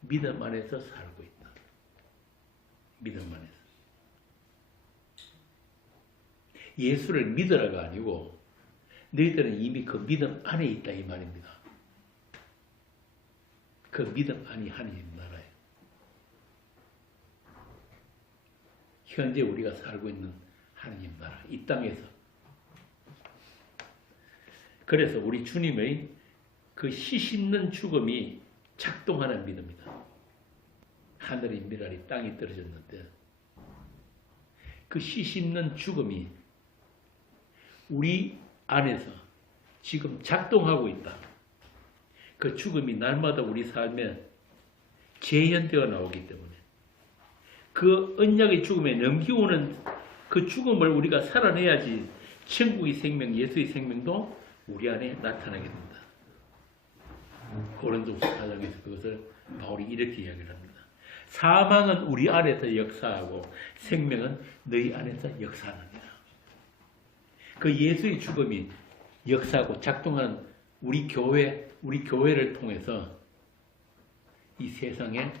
믿음 안에서 살고 있다. 믿음 안에서. 예수를 믿으라가 아니고 너희들은 이미 그 믿음 안에 있다 이 말입니다. 그 믿음 안이 하나님 나라예요. 현재 우리가 살고 있는 하나님 나라, 이 땅에서. 그래서 우리 주님의 그 씨 씹는 죽음이 작동하는 믿음이다. 하늘의 미랄이 땅에 떨어졌는데 그 씨 씹는 죽음이 우리 안에서 지금 작동하고 있다. 그 죽음이 날마다 우리 삶에 재현되어 나오기 때문에 그 언약의 죽음에 넘겨오는 그 죽음을 우리가 살아내야지 천국의 생명, 예수의 생명도 우리 안에 나타나게 된다. 고린도후서 4장에서 그것을 바울이 이렇게 이야기를 합니다. 사망은 우리 안에서 역사하고 생명은 너희 안에서 역사하느니라. 그 예수의 죽음이 역사하고 작동하는 우리 교회를 통해서 이 세상에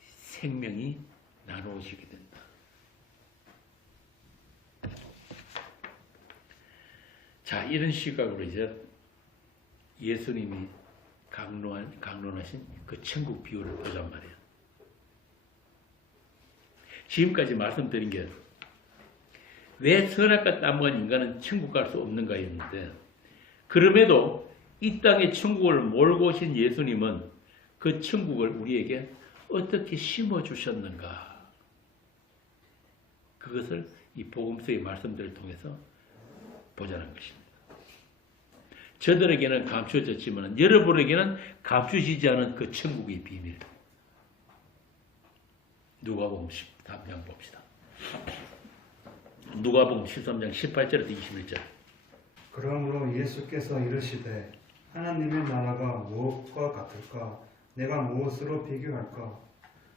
생명이 나누어지게 된다. 자, 이런 시각으로 이제 예수님이 강론하신 그 천국 비유를 보잔 말이에요. 지금까지 말씀드린 게 왜 선악과 따먹은 인간은 천국 갈 수 없는가였는데, 그럼에도 이 땅에 천국을 몰고 오신 예수님은 그 천국을 우리에게 어떻게 심어주셨는가, 그것을 이 복음서의 말씀들을 통해서 보자는 것입니다. 저들에게는 감추어졌지만 여러분에게는 감추어지지 않은 그 천국의 비밀. 누가복음 13장 봅시다. 누가복음 13장 18절에서 21절. 그러므로 예수께서 이르시되 하나님의 나라가 무엇과 같을까? 내가 무엇으로 비교할까?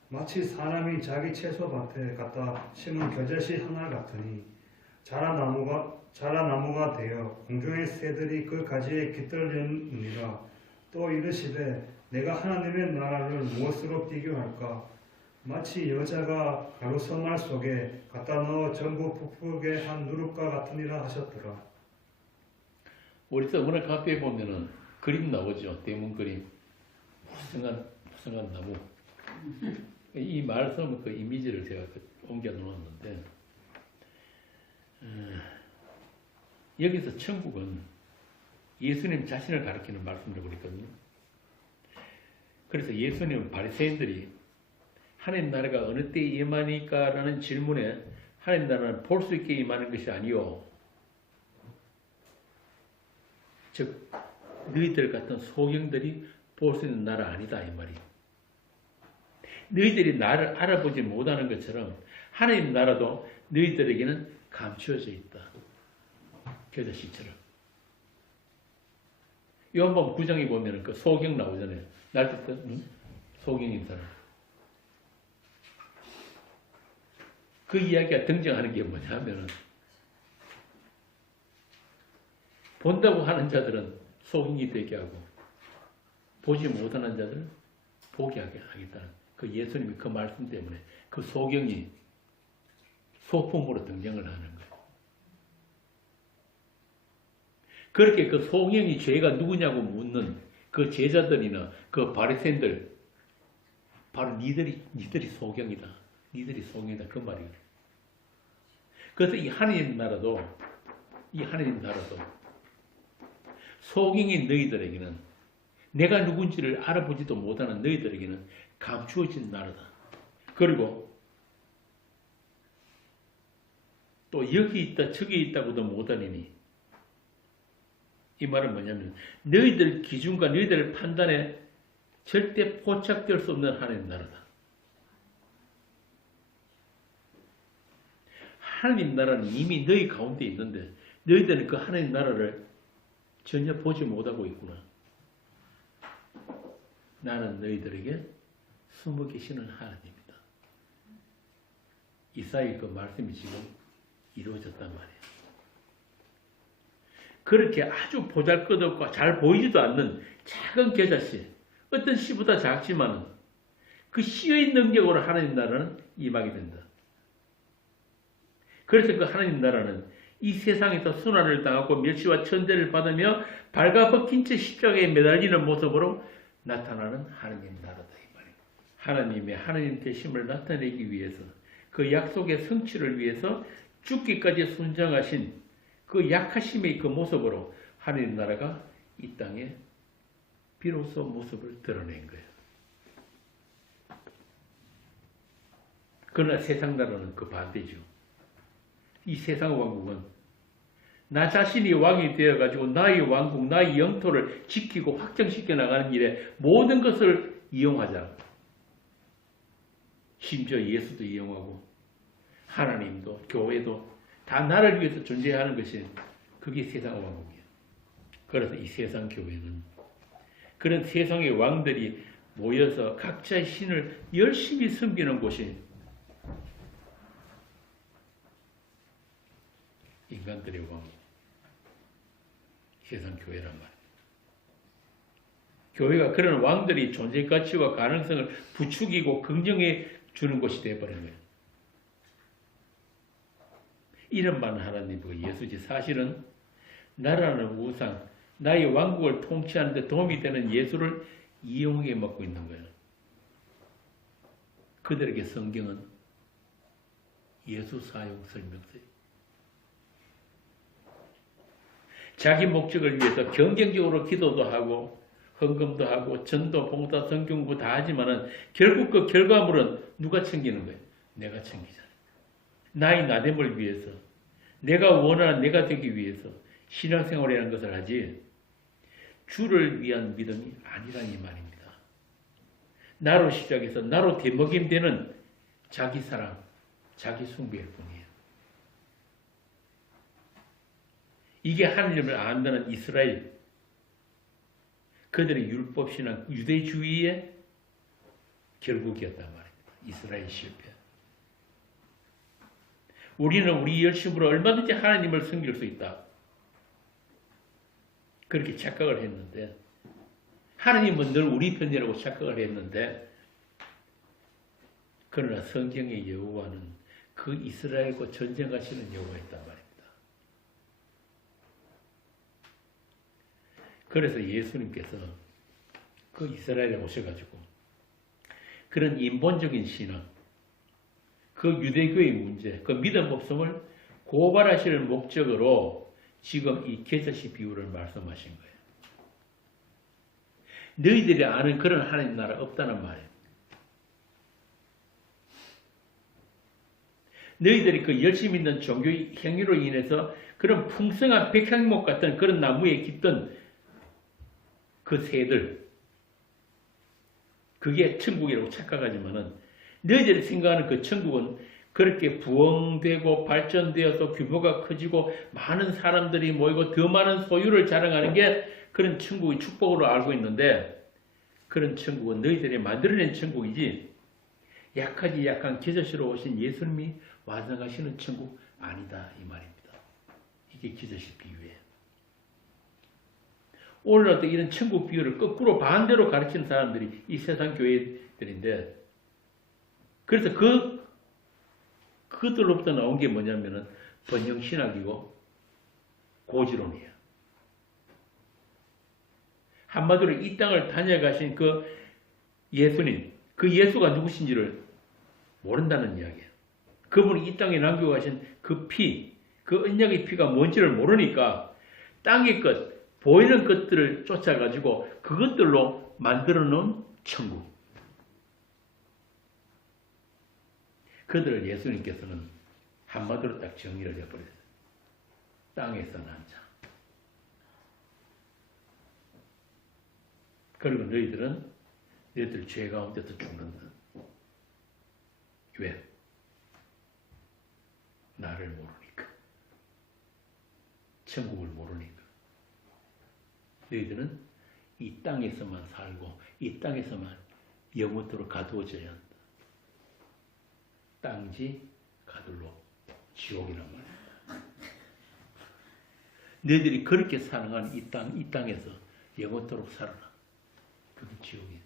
마치 사람이 자기 채소밭에 갖다 심은 겨자씨 하나 같으니 자란 나무가 되어 공중의 새들이 그 가지에 깃들였느니라. 또 이르시되 내가 하나님의 나라를 무엇으로 비교할까? 마치 여자가 가루선말 속에 갖다 넣어 전부 부풀게 한 누룩과 같으니라 하셨더라. 우리 오늘 카페에 보면은 그림 나오죠. 대문 그림. 무성한 나무. 이 말씀 그 이미지를 제가 옮겨 놓았는데, 여기서 천국은 예수님 자신을 가리키는 말씀을 그랬거든요. 그래서 예수님은 바리새인들이 하나님 나라가 어느 때에 임하니까라는 질문에 하나님 나라는 볼 수 있게 임하는 것이 아니요, 즉 너희들 같은 소경들이 볼 수 있는 나라 아니다 이 말이에요. 너희들이 나를 알아보지 못하는 것처럼 하나님 나라도 너희들에게는 감추어져 있다. 겨자씨처럼. 요한복음 9장에 보면 그 소경 나오잖아요. 날때부터 소경인 사람. 그 이야기가 등장하는 게 뭐냐면은, 본다고 하는 자들은 소경이 되게 하고 보지 못하는 자들은 보게 하겠다는 그 예수님이 그 말씀 때문에 그 소경이 소품으로 등장을 하는 거예요. 그렇게 그 소경이 죄가 누구냐고 묻는 그 제자들이나 그 바리새인들, 바로 니들이 소경이다. 니들이 소경이다. 그 말이에요. 그래서 이 하나님 나라도 소경인 너희들에게는, 내가 누군지를 알아보지도 못하는 너희들에게는 감추어진 나라다. 그리고 또 여기 있다 저기 있다고도 못하니, 이 말은 뭐냐면 너희들 기준과 너희들 판단에 절대 포착될 수 없는 하나님 나라다. 하나님 나라는 이미 너희 가운데 있는데 너희들은 그 하나님 나라를 전혀 보지 못하고 있구나. 나는 너희들에게 숨어 계시는 하나님이다. 이사야의 그 말씀이 지금 이루어졌단 말이에요. 그렇게 아주 보잘것없고 잘 보이지도 않는 작은 겨자씨, 어떤 씨보다 작지만 그 씨의 능력으로 하나님 나라는 임하게 된다. 그래서 그 하나님 나라는 이 세상에서 순환을 당하고 멸시와 천대를 받으며 발가벗긴 채 십자가에 매달리는 모습으로 나타나는 하나님 나라다 이 말이에요. 하나님의 하나님 되심을 나타내기 위해서 그 약속의 성취를 위해서 죽기까지 순종하신 그 약하심의 그 모습으로 하나님 나라가 이 땅에 비로소 모습을 드러낸 거예요. 그러나 세상 나라는 그 반대죠. 이 세상 왕국은 나 자신이 왕이 되어가지고 나의 왕국, 나의 영토를 지키고 확장시켜 나가는 일에 모든 것을 이용하자. 심지어 예수도 이용하고 하나님도 교회도 다 나를 위해서 존재하는 것이 그게 세상 왕국이에요. 그래서 이 세상 교회는 그런 세상의 왕들이 모여서 각자의 신을 열심히 섬기는 곳이 인간들의 왕국, 세상 교회란 말이에요. 교회가 그런 왕들이 존재 가치와 가능성을 부추기고 긍정해 주는 곳이 되어버린 거예요. 이름만 하나님이고 예수지 사실은 나라는 우상, 나의 왕국을 통치하는 데 도움이 되는 예수를 이용해 먹고 있는 거예요. 그들에게 성경은 예수 사용 설명서예요. 자기 목적을 위해서 경쟁적으로 기도도 하고 헌금도 하고 전도, 봉사, 성경부 다 하지만은 결국 그 결과물은 누가 챙기는 거예요? 내가 챙기잖아요. 나의 나됨을 위해서, 내가 원하는 내가 되기 위해서 신앙생활이라는 것을 하지 주를 위한 믿음이 아니란 이 말입니다. 나로 시작해서 나로 되먹임되는 자기 사랑, 자기 숭배일 뿐이에요. 이게 하나님을 안다는 이스라엘, 그들의 율법신앙, 유대주의의 결국이었단 말입니다. 이스라엘 실패. 우리는 우리 열심으로 얼마든지 하나님을 섬길 수 있다. 그렇게 착각을 했는데 하나님은 늘 우리 편이라고 착각을 했는데 그러나 성경의 여호와는 그 이스라엘과 전쟁하시는 여호와였단 말입니다. 그래서 예수님께서 그 이스라엘에 오셔가지고 그런 인본적인 신앙, 그 유대교의 문제, 그 믿음 없음을 고발하실 목적으로 지금 이 겨자씨 비유를 말씀하신 거예요. 너희들이 아는 그런 하나님 나라 없다는 말이에요. 너희들이 그 열심히 있는 종교의 행위로 인해서 그런 풍성한 백향목 같은 그런 나무에 깃든 그 새들, 그게 천국이라고 착각하지만은 너희들이 생각하는 그 천국은 그렇게 부흥되고 발전되어서 규모가 커지고 많은 사람들이 모이고 더 많은 소유를 자랑하는 게 그런 천국의 축복으로 알고 있는데 그런 천국은 너희들이 만들어낸 천국이지 약하지 약한 겨자씨로 오신 예수님이 완성하시는 천국 아니다 이 말입니다. 이게 겨자씨 비유예요. 오늘날도 이런 천국 비유를 거꾸로 반대로 가르치는 사람들이 이 세상 교회들인데 그래서 그들로부터 나온 게 뭐냐면은 번영신학이고 고지론이에요. 한마디로 이 땅을 다녀가신 그 예수님, 그 예수가 누구신지를 모른다는 이야기예요. 그분이 이 땅에 남겨가신 그 피, 그 언약의 피가 뭔지를 모르니까 땅의 것, 보이는 것들을 쫓아가지고 그것들로 만들어 놓은 천국. 그들을 예수님께서는 한마디로 딱 정의를 해버렸어요. 땅에서 난 자. 그리고 너희들은 너희들 죄 가운데서 죽는다. 왜? 나를 모르니까. 천국을 모르니까. 너희들은 이 땅에서만 살고 이 땅에서만 영원토록 가두어져야 한다. 땅지 가둘로 지옥이란 말이야. 너희들이 그렇게 사랑하는 이 땅에서 영원토록 살아라. 그게 지옥이야.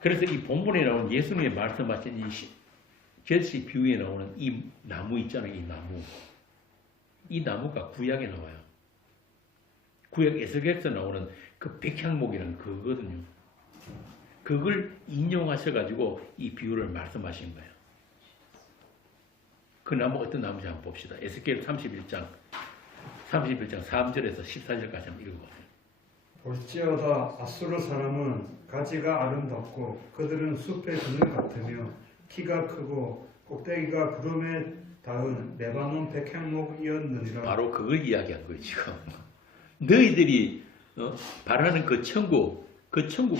그래서 이 본문에 나오는 예수님이 말씀하신 이 결시 비유에 나오는 이 나무 있잖아요. 이 나무가 구약에 나와요. 구약 에스겔에서 나오는 그 백향목이라는 그거거든요. 그걸 인용하셔가지고 이 비유를 말씀하신 거예요. 그 나무 어떤 나무인지 한번 봅시다. 에스겔 31장 3절에서 14절까지 한번 읽어보세요. 볼지어다 아수르 사람은 가지가 아름답고 그들은 숲의 그늘 같으며 키가 크고 꼭대기가 구름에 닿은 레바논 백향목이었느니라. 바로 그걸 이야기한 거예요. 지금 너희들이 바라는 그 천국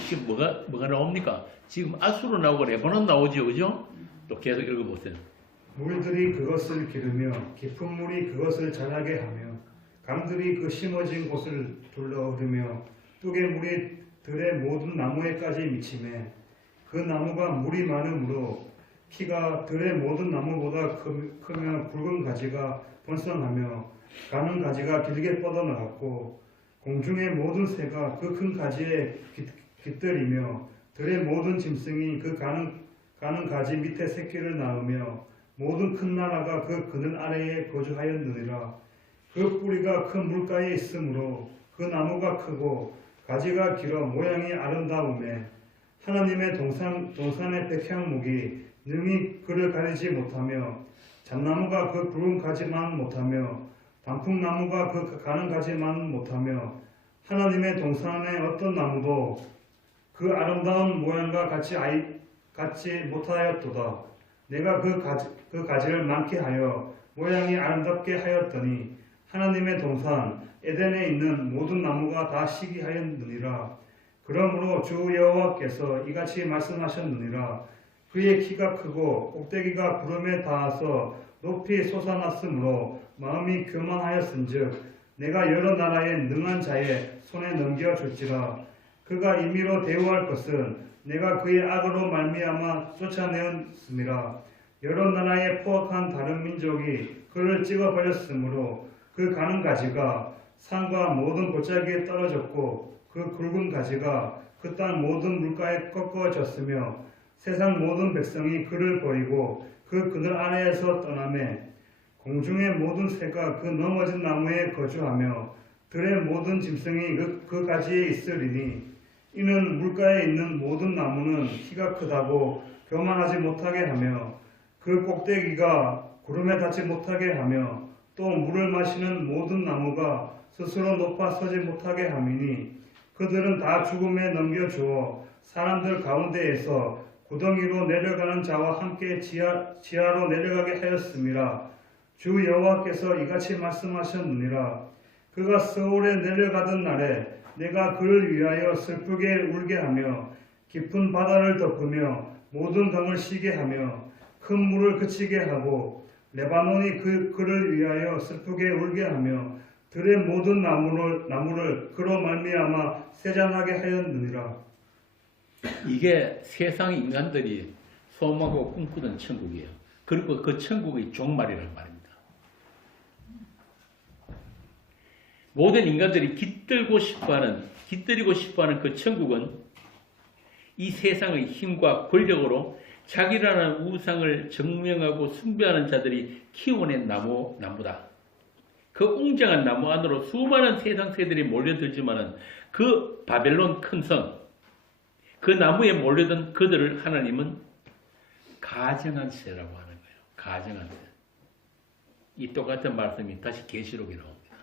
지금 뭐가 나옵니까? 지금 아수르 나오고 레바논 나오죠, 그죠? 또 계속 읽어보세요. 물들이 그것을 기르며 깊은 물이 그것을 자라게 하며 강들이 그 심어진 곳을 둘러 흐르며 뚝의 물이 들의 모든 나무에까지 미치매 그 나무가 물이 많으므로 키가 들의 모든 나무보다 크며 굵은 가지가 번성하며 가는 가지가 길게 뻗어나갔고 공중의 모든 새가 그 큰 가지에 깃들이며 들의 모든 짐승이 그 가는 가지 밑에 새끼를 낳으며 모든 큰 나라가 그 그늘 아래에 거주하였느니라. 그 뿌리가 큰 물가에 있으므로 그 나무가 크고 가지가 길어 모양이 아름다우매 하나님의 동산의 백향목이 능히 그를 가리지 못하며 잣나무가 그 굵은 가지만 못하며 단풍나무가 그 가는 가지만 못하며 하나님의 동산의 어떤 나무도 그 아름다운 모양과 같지 못하였도다. 내가 그 가지를 많게 하여 모양이 아름답게 하였더니 하나님의 동산 에덴에 있는 모든 나무가 다 시기하였느니라. 그러므로 주 여호와께서 이같이 말씀하셨느니라. 그의 키가 크고 꼭대기가 구름에 닿아서 높이 솟아났으므로 마음이 교만하였은즉 내가 여러 나라의 능한 자의 손에 넘겨줄지라. 그가 임의로 대우할 것은 내가 그의 악으로 말미암아 쫓아내었음이라. 여러 나라의 포악한 다른 민족이 그를 찍어버렸으므로 그 가는 가지가 산과 모든 골짜기에 떨어졌고 그 굵은 가지가 그 땅 모든 물가에 꺾어졌으며 세상 모든 백성이 그를 버리고 그 그늘 아래에서 떠나매 공중의 모든 새가 그 넘어진 나무에 거주하며 들의 모든 짐승이 그 가지에 있으리니 이는 물가에 있는 모든 나무는 키가 크다고 교만하지 못하게 하며 그 꼭대기가 구름에 닿지 못하게 하며 또 물을 마시는 모든 나무가 스스로 높아 서지 못하게 함이니 그들은 다 죽음에 넘겨주어 사람들 가운데에서 구덩이로 내려가는 자와 함께 지하로 내려가게 하였음이라. 주 여호와께서 이같이 말씀하셨느니라. 그가 서울에 내려가던 날에 내가 그를 위하여 슬프게 울게 하며 깊은 바다를 덮으며 모든 강을 쉬게 하며 큰 물을 그치게 하고 레바논이 그를 위하여 슬프게 울게 하며 들의 모든 나무를 그로 말미암아 세잔하게 하였느니라. 이게 세상 인간들이 소망하고 꿈꾸던 천국이에요. 그리고 그 천국의 종말이란 말입니다. 모든 인간들이 깃들고 싶어하는 그 천국은 이 세상의 힘과 권력으로 자기라는 우상을 증명하고 숭배하는 자들이 키워낸 나무다. 그 웅장한 나무 안으로 수많은 세상 새들이 몰려들지만은 그 바벨론 큰 성, 그 나무에 몰려든 그들을 하나님은 가증한 새라고 하는 거예요. 가증한 새. 이 똑같은 말씀이 다시 계시록에 나옵니다.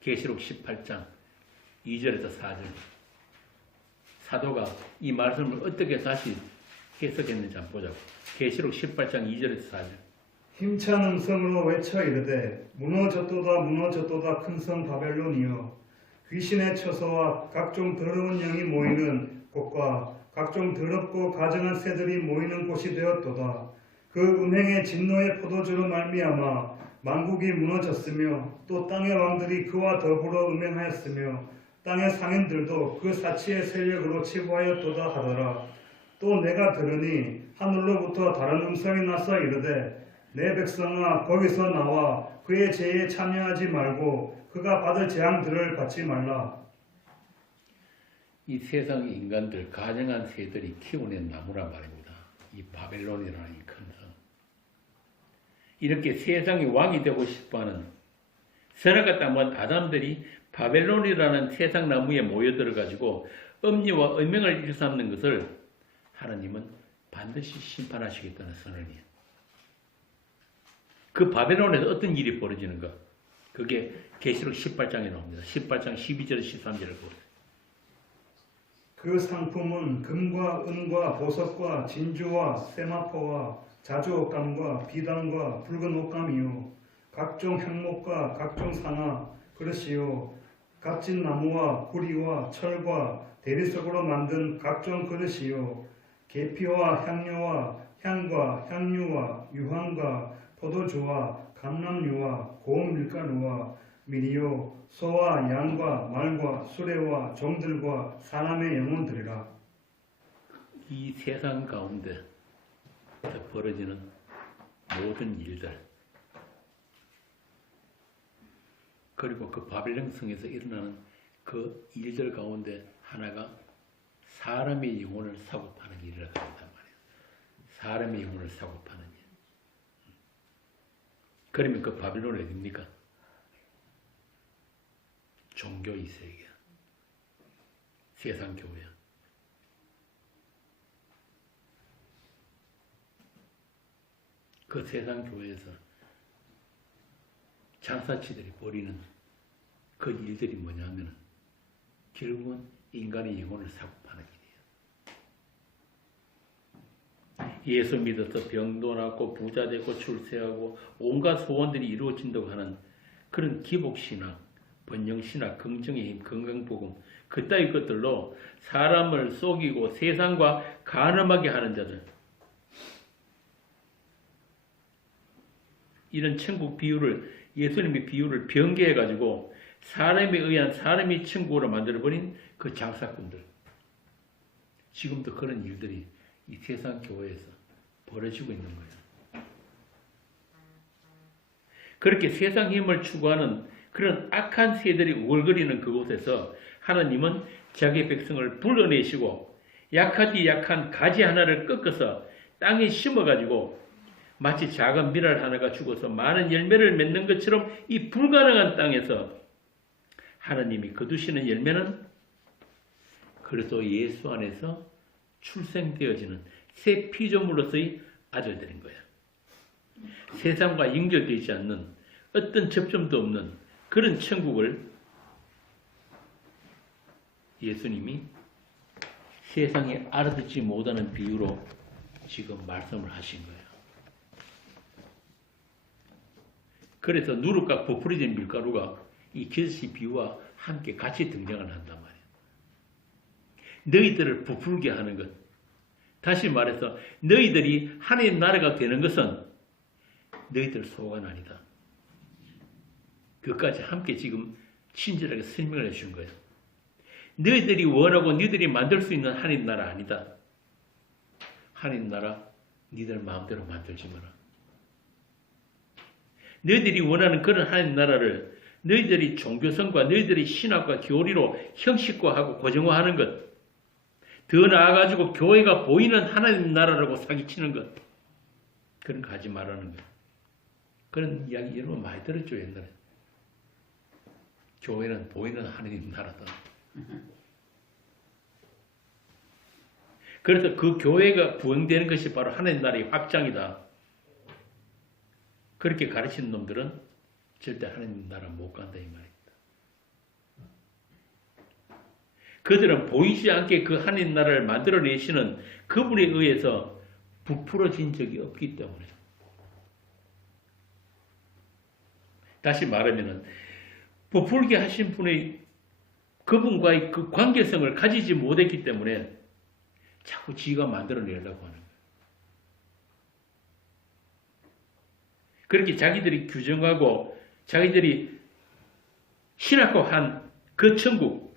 계시록 18장 2절에서 4절. 사도가 이 말씀을 어떻게 다시 해석했는지 한번 보자고. 계시록 18장 2절에서 4절. 힘찬 음성으로 외쳐 이르되 무너졌도다 무너졌도다 큰 성 바벨론이여 귀신의 처소와 각종 더러운 영이 모이는 곳과 각종 더럽고 가증한 새들이 모이는 곳이 되었도다. 그 음행의 진노의 포도주로 말미암아 만국이 무너졌으며 또 땅의 왕들이 그와 더불어 음행하였으며 땅의 상인들도 그 사치의 세력으로 치부하였도다 하더라. 또 내가 들으니 하늘로부터 다른 음성이 나서 이르되 내 백성아 거기서 나와 그의 죄에 참여하지 말고 그가 받을 재앙들을 받지 말라. 이 세상의 인간들, 가증한 새들이 키워낸 나무란 말입니다. 이 바벨론이라는 이 큰 성. 이렇게 세상의 왕이 되고 싶어하는 선악과 땅만 아담들이 바벨론이라는 세상 나무에 모여들어가지고 엄니와 음행을 일삼는 것을 하나님은 반드시 심판하시겠다는 선언이에요. 그 바벨론에서 어떤 일이 벌어지는가? 그게 계시록 18장에 나옵니다. 18장 12절 13절을 보세요. 그 상품은 금과 은과 보석과 진주와 세마포와 자주 옷감과 비단과 붉은 옷감이요 각종 향목과 각종 상아 그릇이요 값진 나무와 구리와 철과 대리석으로 만든 각종 그릇이요 계피와 향료와 향과 향유와 유황과 포도주와 감람유와 고운 밀가루와 미리요 소와 양과 말과 수레와 종들과 사람의 영혼들이라. 이 세상 가운데 벌어지는 모든 일들, 그리고 그 바벨론 성에서 일어나는 그 일들 가운데 하나가 사람의 영혼을 사고 파는 일이라고 한단 말이에요. 사람의 영혼을 사고 파는 일. 그러면 그 바벨론은 어디입니까? 종교 이 세계야. 세상 교회야. 그 세상 교회에서 장사치들이 벌이는 그 일들이 뭐냐면 결국은 인간의 영혼을 사고 파는 일이에요. 예수 믿어서 병도 낫고 부자 되고 출세하고 온갖 소원들이 이루어진다고 하는 그런 기복신학, 번영신학, 긍정의 힘, 건강복음 그따위 것들로 사람을 속이고 세상과 간음하게 하는 자들, 이런 천국 비유를, 예수님의 비유를 변개해가지고 사람에 의한 사람이 천국으로 만들어버린 그 장사꾼들, 지금도 그런 일들이 이 세상 교회에서 벌어지고 있는 거예요. 그렇게 세상 힘을 추구하는 그런 악한 새들이 우글거리는 그곳에서 하나님은 자기의 백성을 불러내시고 약하디 약한 가지 하나를 꺾어서 땅에 심어가지고 마치 작은 밀알 하나가 죽어서 많은 열매를 맺는 것처럼 이 불가능한 땅에서 하나님이 거두시는 열매는 그리스도 예수 안에서 출생되어지는 새 피조물로서의 아들들인 거야. 세상과 연결되지 않는 어떤 접점도 없는 그런 천국을 예수님이 세상에 알아듣지 못하는 비유로 지금 말씀을 하신 거예요. 그래서 누룩과 부풀어진 밀가루가 이 기스시 비유와 함께 같이 등장을 한단 말이에요. 너희들을 부풀게 하는 것. 다시 말해서 너희들이 하나님 나라가 되는 것은 너희들 소원 아니다. 그것까지 함께 지금 친절하게 설명을 해준 거예요. 너희들이 원하고 너희들이 만들 수 있는 하나님 나라 아니다. 하나님 나라 너희들 마음대로 만들지 마라. 너희들이 원하는 그런 하나님 나라를 너희들이 종교성과 너희들이 신학과 교리로 형식화하고 고정화하는 것, 더 나아가지고 교회가 보이는 하나님 나라라고 사기치는 것, 그런 거 하지 말라는 것. 그런 이야기 여러분 많이 들었죠, 옛날에. 교회는 보이는 하나님 나라다. 그래서 그 교회가 부흥되는 것이 바로 하나님 나라의 확장이다. 그렇게 가르치는 놈들은 절대 하나님 나라 못 간다 이 말입니다. 그들은 보이지 않게 그 하나님 나라를 만들어내시는 그분에 의해서 부풀어진 적이 없기 때문에. 다시 말하면 부풀게 하신 분의 그분과의 그 관계성을 가지지 못했기 때문에 자꾸 지가 만들어내려고 하는 거예요. 그렇게 자기들이 규정하고 자기들이 신학화한 그 천국,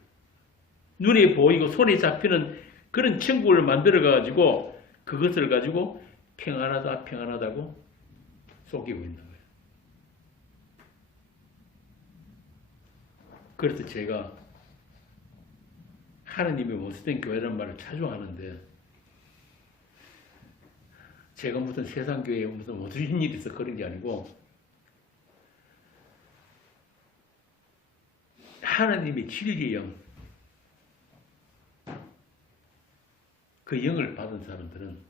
눈에 보이고 손에 잡히는 그런 천국을 만들어가지고 그것을 가지고 평안하다고 속이고 있는 거예요. 그래서 제가 하나님의 원수된 교회라는 말을 자주 하는데, 제가 무슨 세상 교회에 무슨 원수인 일이 있어 그런 게 아니고, 하나님의 진리의 영, 그 영을 받은 사람들은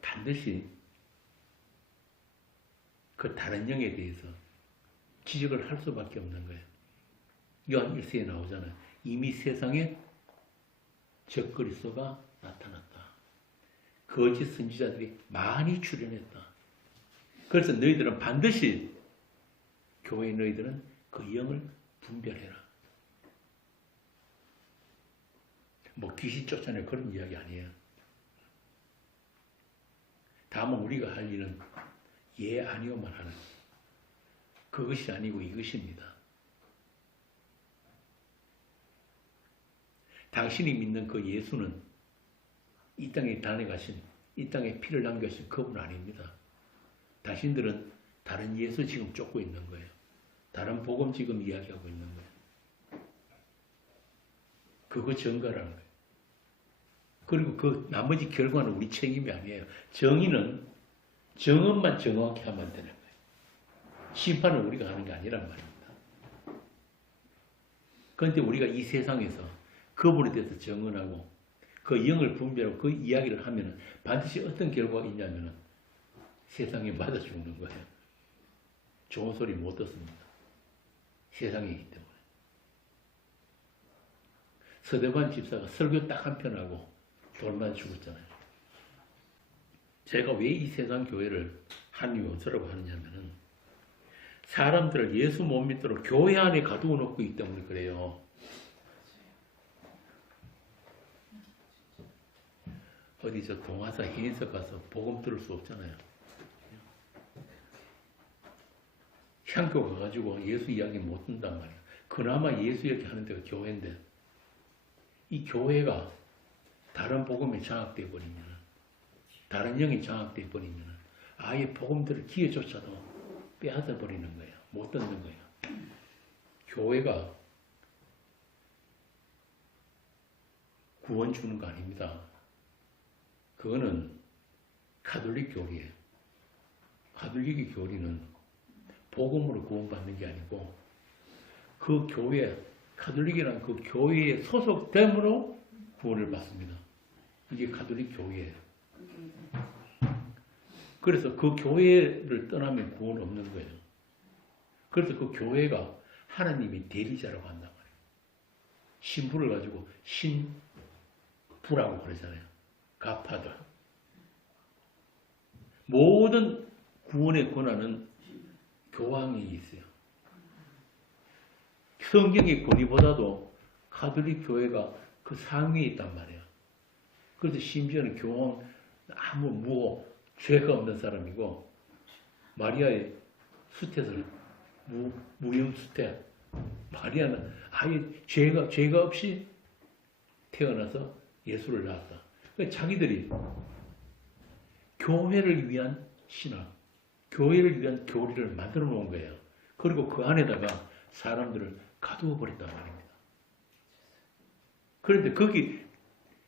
반드시 그 다른 영에 대해서 지적을 할 수밖에 없는 거예요. 요한 1세에 나오잖아요. 이미 세상에 적그리스도가 나타났다. 거짓 선지자들이 많이 출현했다. 그래서 너희들은 반드시, 교회의 너희들은 그 영을 분별해라. 뭐 귀신 쫓아내 그런 이야기 아니에요. 다만 우리가 할 일은 예 아니오만 하는, 그것이 아니고 이것입니다. 당신이 믿는 그 예수는 이 땅에 다녀가신, 이 땅에 피를 남겨신 그분 아닙니다. 당신들은 다른 예수 지금 쫓고 있는 거예요. 다른 복음 지금 이야기하고 있는 거예요. 그거 전가라는 거예요. 그리고 그 나머지 결과는 우리 책임이 아니에요. 정의는 정언만 정확히 하면 되는 거예요. 심판은 우리가 하는 게 아니란 말입니다. 그런데 우리가 이 세상에서 그분에 대해서 정언하고 그 영을 분별하고 그 이야기를 하면 반드시 어떤 결과가 있냐면 세상에 맞아 죽는 거예요. 좋은 소리 못 듣습니다. 세상이기 때문에. 서대관 집사가 설교 딱 한 편 하고 돌만 죽었잖아요. 제가 왜 이 세상 교회를 하나님의 원수라고 하느냐면은 사람들을 예수 못 믿도록 교회 안에 가두어 놓고 있기 때문에 그래요. 어디 저 동화사 해인석 가서 복음 들을 수 없잖아요. 향교 가가지고 예수 이야기 못 듣는단 말이에요. 그나마 예수 이야기 하는 데가 교회인데, 이 교회가 다른 복음에 장악되어 버리면, 다른 영이 장악되어 버리면 아예 복음들을 기회조차도 빼앗아 버리는 거예요. 못 듣는 거예요. 교회가 구원 주는 거 아닙니다. 그거는 가톨릭 교리예요. 가톨릭의 교리는 복음으로 구원받는 게 아니고 그 교회, 가톨릭이라는 그 교회에 소속됨으로 구원을 받습니다. 이게 가톨릭 교회예요. 그래서 그 교회를 떠나면 구원 없는 거예요. 그래서 그 교회가 하나님의 대리자라고 한단 말이에요. 신부를 가지고 신부라고 그러잖아요. 가파도. 모든 구원의 권한은 교황에 있어요. 성경의 권위보다도 가톨릭 교회가 그 상위에 있단 말이에요. 그래서 심지어는 교황 아무 무호, 죄가 없는 사람이고 마리아의 수태를 무용수태, 마리아는 아예 죄가 없이 태어나서 예수를 낳았다. 그러니까 자기들이 교회를 위한 신학, 교회를 위한 교리를 만들어 놓은 거예요. 그리고 그 안에다가 사람들을 가두어 버렸단 말입니다. 그런데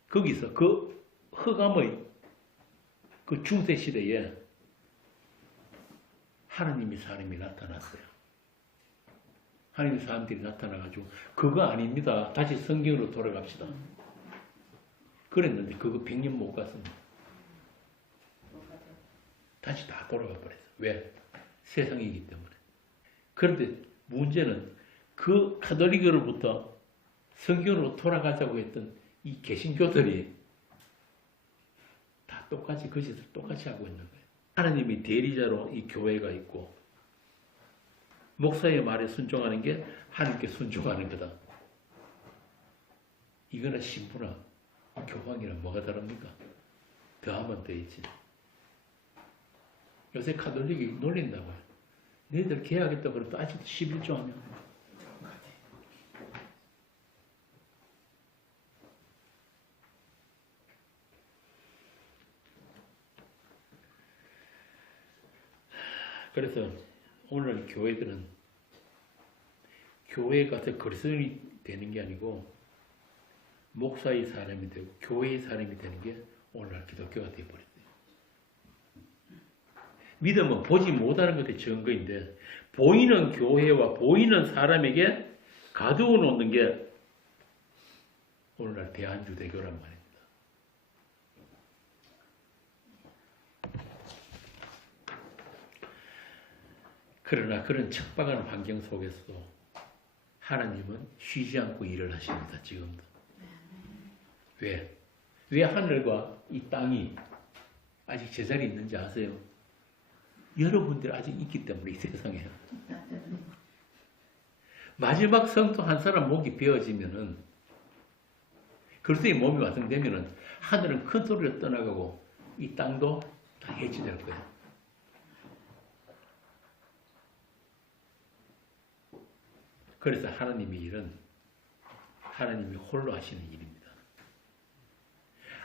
거기서 그 흑암의 그 중세 시대에 하나님의 사람이 나타났어요. 하나님의 사람들이 나타나가지고 그거 아닙니다. 다시 성경으로 돌아갑시다. 그랬는데 그거 100년 못 갔습니다. 다시 다 돌아가 버렸어요. 왜? 세상이기 때문에. 그런데 문제는 그 가톨릭으로부터 성경으로 돌아가자고 했던 이 개신교들이 다 똑같이 그 짓을 똑같이 하고 있는 거예요. 하나님이 대리자로 이 교회가 있고 목사의 말에 순종하는 게 하나님께 순종하는 거다. 이거나 신부나 교황이랑 뭐가 다릅니까? 더하면 더 있지. 요새 가톨릭이 놀린다고요. 너희들 개혁했다고 그래도 아직도 11조 하면. 그래서 오늘 교회들은 교회 가서 그리스도인이 되는 게 아니고 목사의 사람이 되고 교회의 사람이 되는 게 오늘날 기독교가 되어버렸어요. 믿음은 보지 못하는 것의 증거인데 보이는 교회와 보이는 사람에게 가두어 놓는 게 오늘날 대한주대교란 말입니다. 그러나 그런 척박한 환경 속에서도 하나님은 쉬지 않고 일을 하십니다. 지금도. 왜? 왜 하늘과 이 땅이 아직 제자리에 있는지 아세요? 여러분들 아직 있기 때문에 이 세상에. 마지막 성도 한 사람 목이 베어지면은 그리스도의 몸이 완성되면은 하늘은 큰 소리로 떠나가고 이 땅도 다 해지될 거예요. 그래서 하나님의 일은 하나님이 홀로 하시는 일입니다.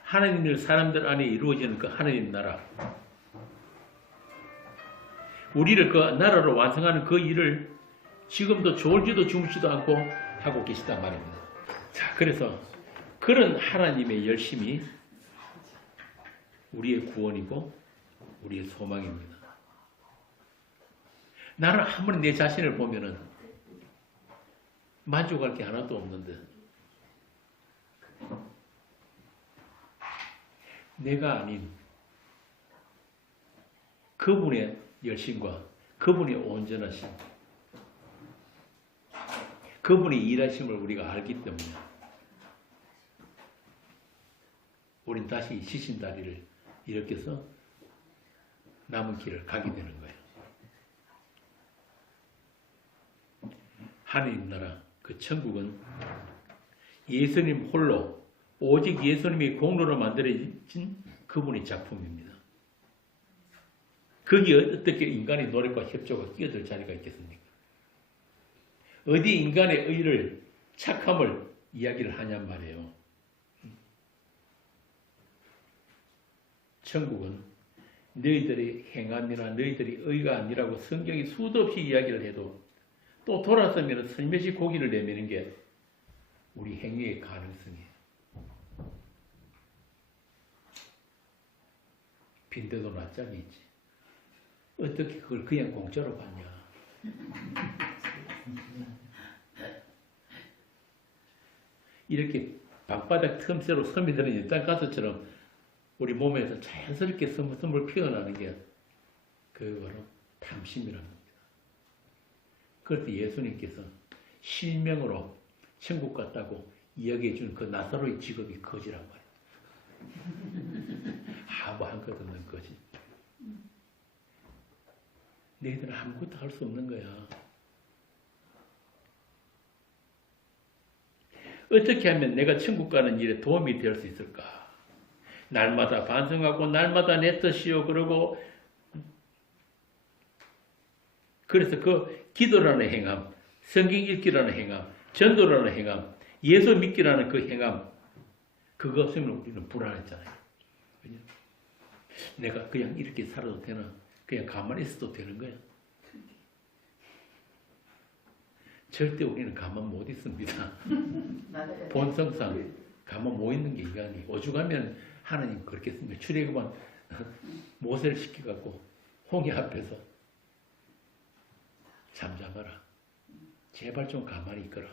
하나님 일 사람들 안에 이루어지는 그 하나님 나라, 우리를 그 나라로 완성하는 그 일을 지금도 졸지도 주무지도 않고 하고 계시단 말입니다. 자, 그래서 그런 하나님의 열심이 우리의 구원이고 우리의 소망입니다. 나는 아무리 내 자신을 보면은 만족할 게 하나도 없는데 내가 아닌 그분의 열심과 그분의 온전하심, 그분의 일하심을 우리가 알기 때문에 우린 다시 지신 다리를 일으켜서 남은 길을 가게 되는 거예요. 하나님 나라, 그 천국은 예수님 홀로 오직 예수님의 공로로 만들어진 그분의 작품입니다. 거기에 어떻게 인간의 노력과 협조가 끼어들 자리가 있겠습니까? 어디 인간의 의를, 착함을 이야기를 하냔 말이에요. 천국은 너희들의 행함이나 너희들의 의가 아니라고 성경이 수도 없이 이야기를 해도 또 돌아서면 슬며시 고기를 내미는 게 우리 행위의 가능성이에요. 빈대도 낯짝이 있지. 어떻게 그걸 그냥 공짜로 받냐. 이렇게 방바닥 틈새로 섬이 드는 일단가스처럼 우리 몸에서 자연스럽게 스물스물 피어나는 게 그게 바로 탐심이라는 겁니다. 그래서 예수님께서 실명으로 천국 갔다고 이야기해 준 그 나사로의 직업이 거지란 말이에요. 아무 한 것 없는 거지. 너희들은 아무것도 할 수 없는 거야. 어떻게 하면 내가 천국 가는 일에 도움이 될 수 있을까? 날마다 반성하고 날마다 내 뜻이요. 그러고 그래서 그 기도라는 행함, 성경 읽기라는 행함, 전도라는 행함, 예수 믿기라는 그 행함, 그거 없으면 우리는 불안했잖아요. 그죠? 내가 그냥 이렇게 살아도 되나? 그냥 가만히 있어도 되는 거야. 절대 우리는 가만 못 있습니다. 본성상 가만 못 있는 게 인간이. 오죽하면 하나님 그렇게 했습니다. 출애굽한 모세를 시켜갖고 홍해 앞에서 잠잠하라. 제발 좀 가만히 있거라.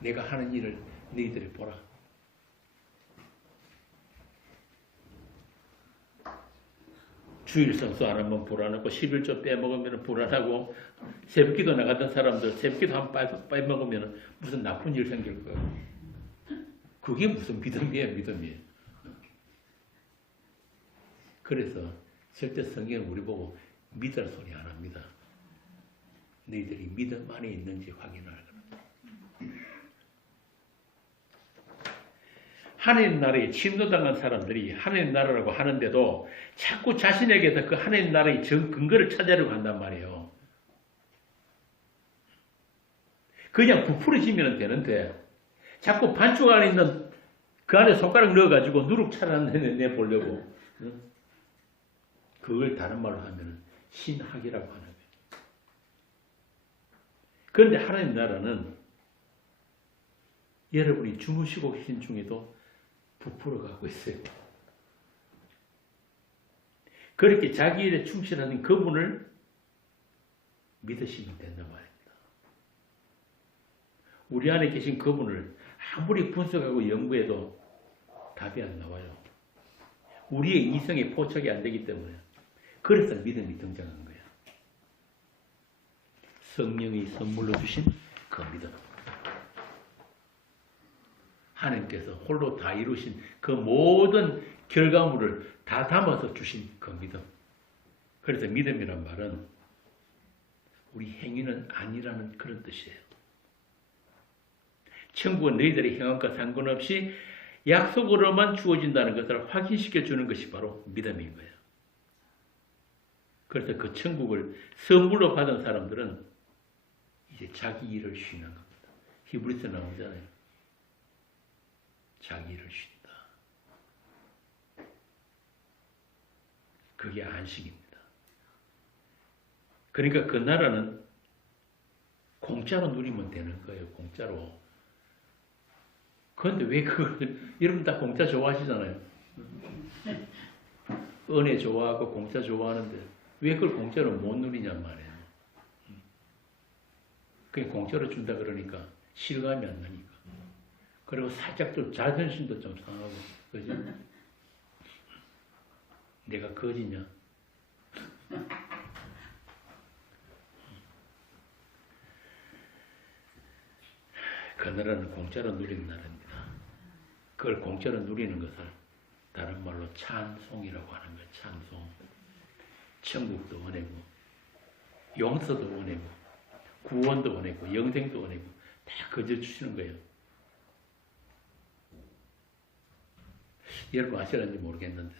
내가 하는 일을 너희들이 보라. 주일 성수 안 하면 불안하고 11조 빼먹으면 불안하고 새벽기도 나갔던 사람들 새벽기도 한 번 빼먹으면 무슨 나쁜 일 생길 거예요. 그게 무슨 믿음이에요, 믿음이에요. 그래서 절대 성경은 우리 보고 믿으라 소리 안 합니다. 너희들이 믿음 안에 있는지 확인하라. 하나님 나라에 침노당한 사람들이 하나님 나라라고 하는데도 자꾸 자신에게서 그 하나님 나라의 근거를 찾으려고 한단 말이에요. 그냥 부풀어지면 되는데 자꾸 반쪽 안에 있는 그 안에 손가락 넣어가지고 누룩 찾아내보려고 그걸 다른 말로 하면 신학이라고 하는 거예요. 그런데 하나님 나라는 여러분이 주무시고 계신 중에도 부풀어 가고 있어요. 그렇게 자기 일에 충실하는 그분을 믿으시면 된단 말입니다. 우리 안에 계신 그분을 아무리 분석하고 연구해도 답이 안 나와요. 우리의 이성에 포착이 안 되기 때문에. 그래서 믿음이 등장한 거예요. 성령이 선물로 주신 그 믿음. 하나님께서 홀로 다 이루신 그 모든 결과물을 다 담아서 주신 그 믿음. 그래서 믿음이란 말은 우리 행위는 아니라는 그런 뜻이에요. 천국은 너희들의 행함과 상관없이 약속으로만 주어진다는 것을 확인시켜 주는 것이 바로 믿음인 거예요. 그래서 그 천국을 선물로 받은 사람들은 이제 자기 일을 쉬는 겁니다. 히브리서 나오잖아요. 자기 일을 쉰다. 그게 안식입니다. 그러니까 그 나라는 공짜로 누리면 되는 거예요. 공짜로. 그런데 왜 그걸 여러분 다 공짜 좋아하시잖아요. 은혜 좋아하고 공짜 좋아하는데 왜 그걸 공짜로 못 누리냔 말이에요. 그냥 공짜로 준다 그러니까 실감이 안 나니까. 그리고 살짝 좀 자존심도 좀 상하고, 그지? 내가 거지냐? 그 나라는 공짜로 누리는 나라입니다. 그걸 공짜로 누리는 것을 다른 말로 찬송이라고 하는 거예요. 찬송. 천국도 원하고, 용서도 원하고, 구원도 원하고, 영생도 원하고, 다 거저 주시는 거예요. 여러분 아시는지 모르겠는데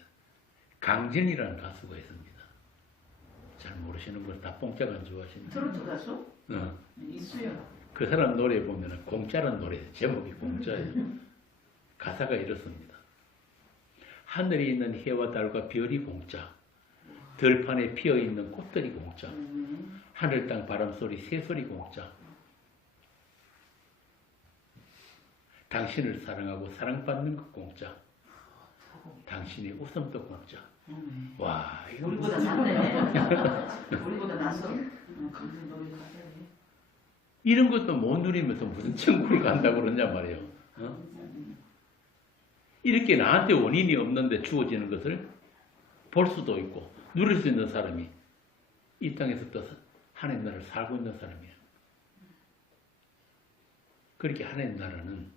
강진이라는 가수가 있습니다. 잘 모르시는 분 다 뽕짝 안 좋아하십니다. 트로트 가수? 있어요. 그 사람 노래 보면 공짜란 노래 제목이 공짜예요. 가사가 이렇습니다. 하늘에 있는 해와 달과 별이 공짜, 들판에 피어있는 꽃들이 공짜, 하늘 땅 바람소리 새소리 공짜, 당신을 사랑하고 사랑받는 것 공짜, 당신의 웃음도 공짜. 와, 이거 우리보다 낫네. 우리보다 낫어. 이런 것도 못 누리면서 무슨 천국을 간다고 그러냐 말이에요. 어? 이렇게 나한테 원인이 없는데 주어지는 것을 볼 수도 있고 누릴 수 있는 사람이 이 땅에서부터 하나님 나라를 살고 있는 사람이에요. 그렇게 하나님 나라는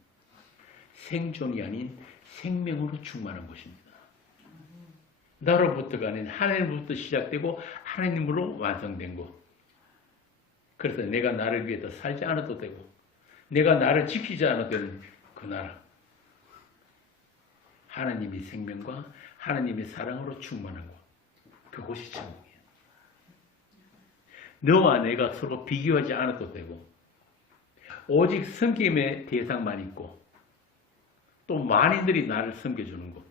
생존이 아닌 생명으로 충만한 것입니다. 나로부터가 아닌 하나님으로부터 시작되고 하나님으로 완성된 것. 그래서 내가 나를 위해서 살지 않아도 되고 내가 나를 지키지 않아도 되는 그 나라. 하나님의 생명과 하나님의 사랑으로 충만한 것. 그곳이 천국이에요. 너와 내가 서로 비교하지 않아도 되고 오직 섬김의 대상만 있고 또 만인들이 나를 섬겨주는 곳.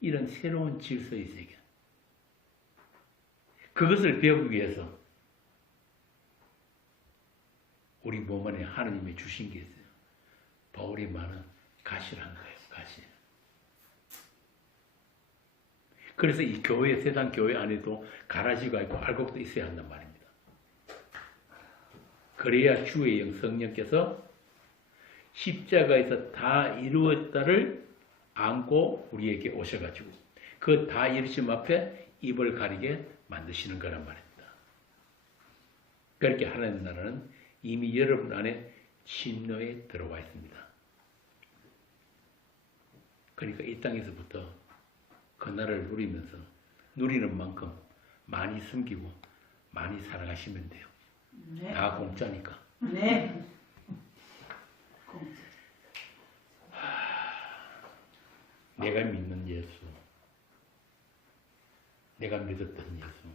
이런 새로운 질서의 세계. 그것을 배우기 위해서 우리 몸 안에 하나님이 주신 게 있어요. 바울이 말은 가시라는 거예요. 가시. 그래서 이 교회, 세상 교회 안에도 가라지가 있고 알곡도 있어야 한단 말입니다. 그래야 주의 영 성령께서 십자가에서 다 이루었다를 안고 우리에게 오셔가지고 그 다 이루심 앞에 입을 가리게 만드시는 거란 말입니다. 그렇게 하나님 나라는 이미 여러분 안에 침노에 들어와 있습니다. 그러니까 이 땅에서부터 그 나라를 누리면서 누리는 만큼 많이 숨기고 많이 사랑하시면 돼요. 네. 다 공짜니까. 네. 내가 믿는 예수, 내가 믿었던 예수,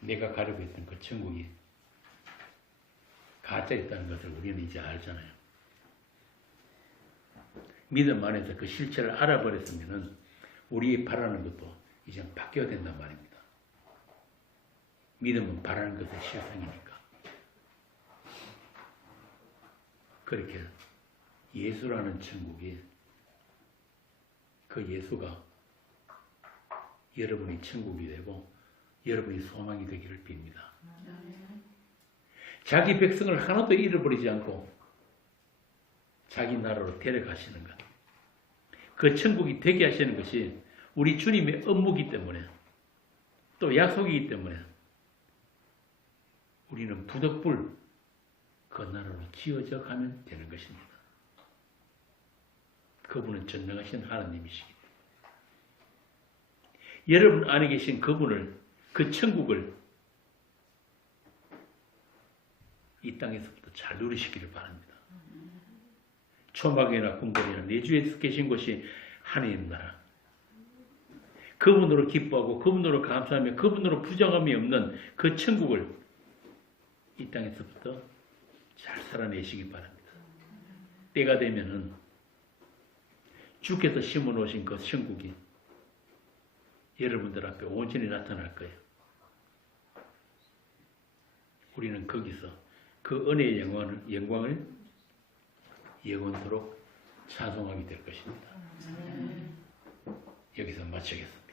내가 가려고 했던 그 천국이 가짜 있다는 것을 우리는 이제 알잖아요. 믿음 안에서 그 실체를 알아버렸으면 우리 바라는 것도 이제 바뀌어야 된단 말입니다. 믿음은 바라는 것의 실상이니까. 그렇게 예수라는 천국이, 그 예수가 여러분의 천국이 되고 여러분의 소망이 되기를 빕니다. 자기 백성을 하나도 잃어버리지 않고 자기 나라로 데려가시는 것, 그 천국이 되게 하시는 것이 우리 주님의 업무이기 때문에, 또 약속이기 때문에 우리는 부득불 그 나라로 지어져 가면 되는 것입니다. 그분은 전능하신 하나님이시기 때문에 여러분 안에 계신 그분을, 그 천국을 이 땅에서부터 잘 누리시기를 바랍니다. 초막이나 궁궐이나 내주에 계신 곳이 하나님 나라. 그분으로 기뻐하고 그분으로 감사하며 그분으로 부정함이 없는 그 천국을 이 땅에서부터 잘 살아내시기 바랍니다. 때가 되면은 주께서 심어 놓으신 그 천국이 여러분들 앞에 온전히 나타날 거예요. 우리는 거기서 그 은혜의 영광을 영원토록 찬송하게 될 것입니다. 여기서 마치겠습니다.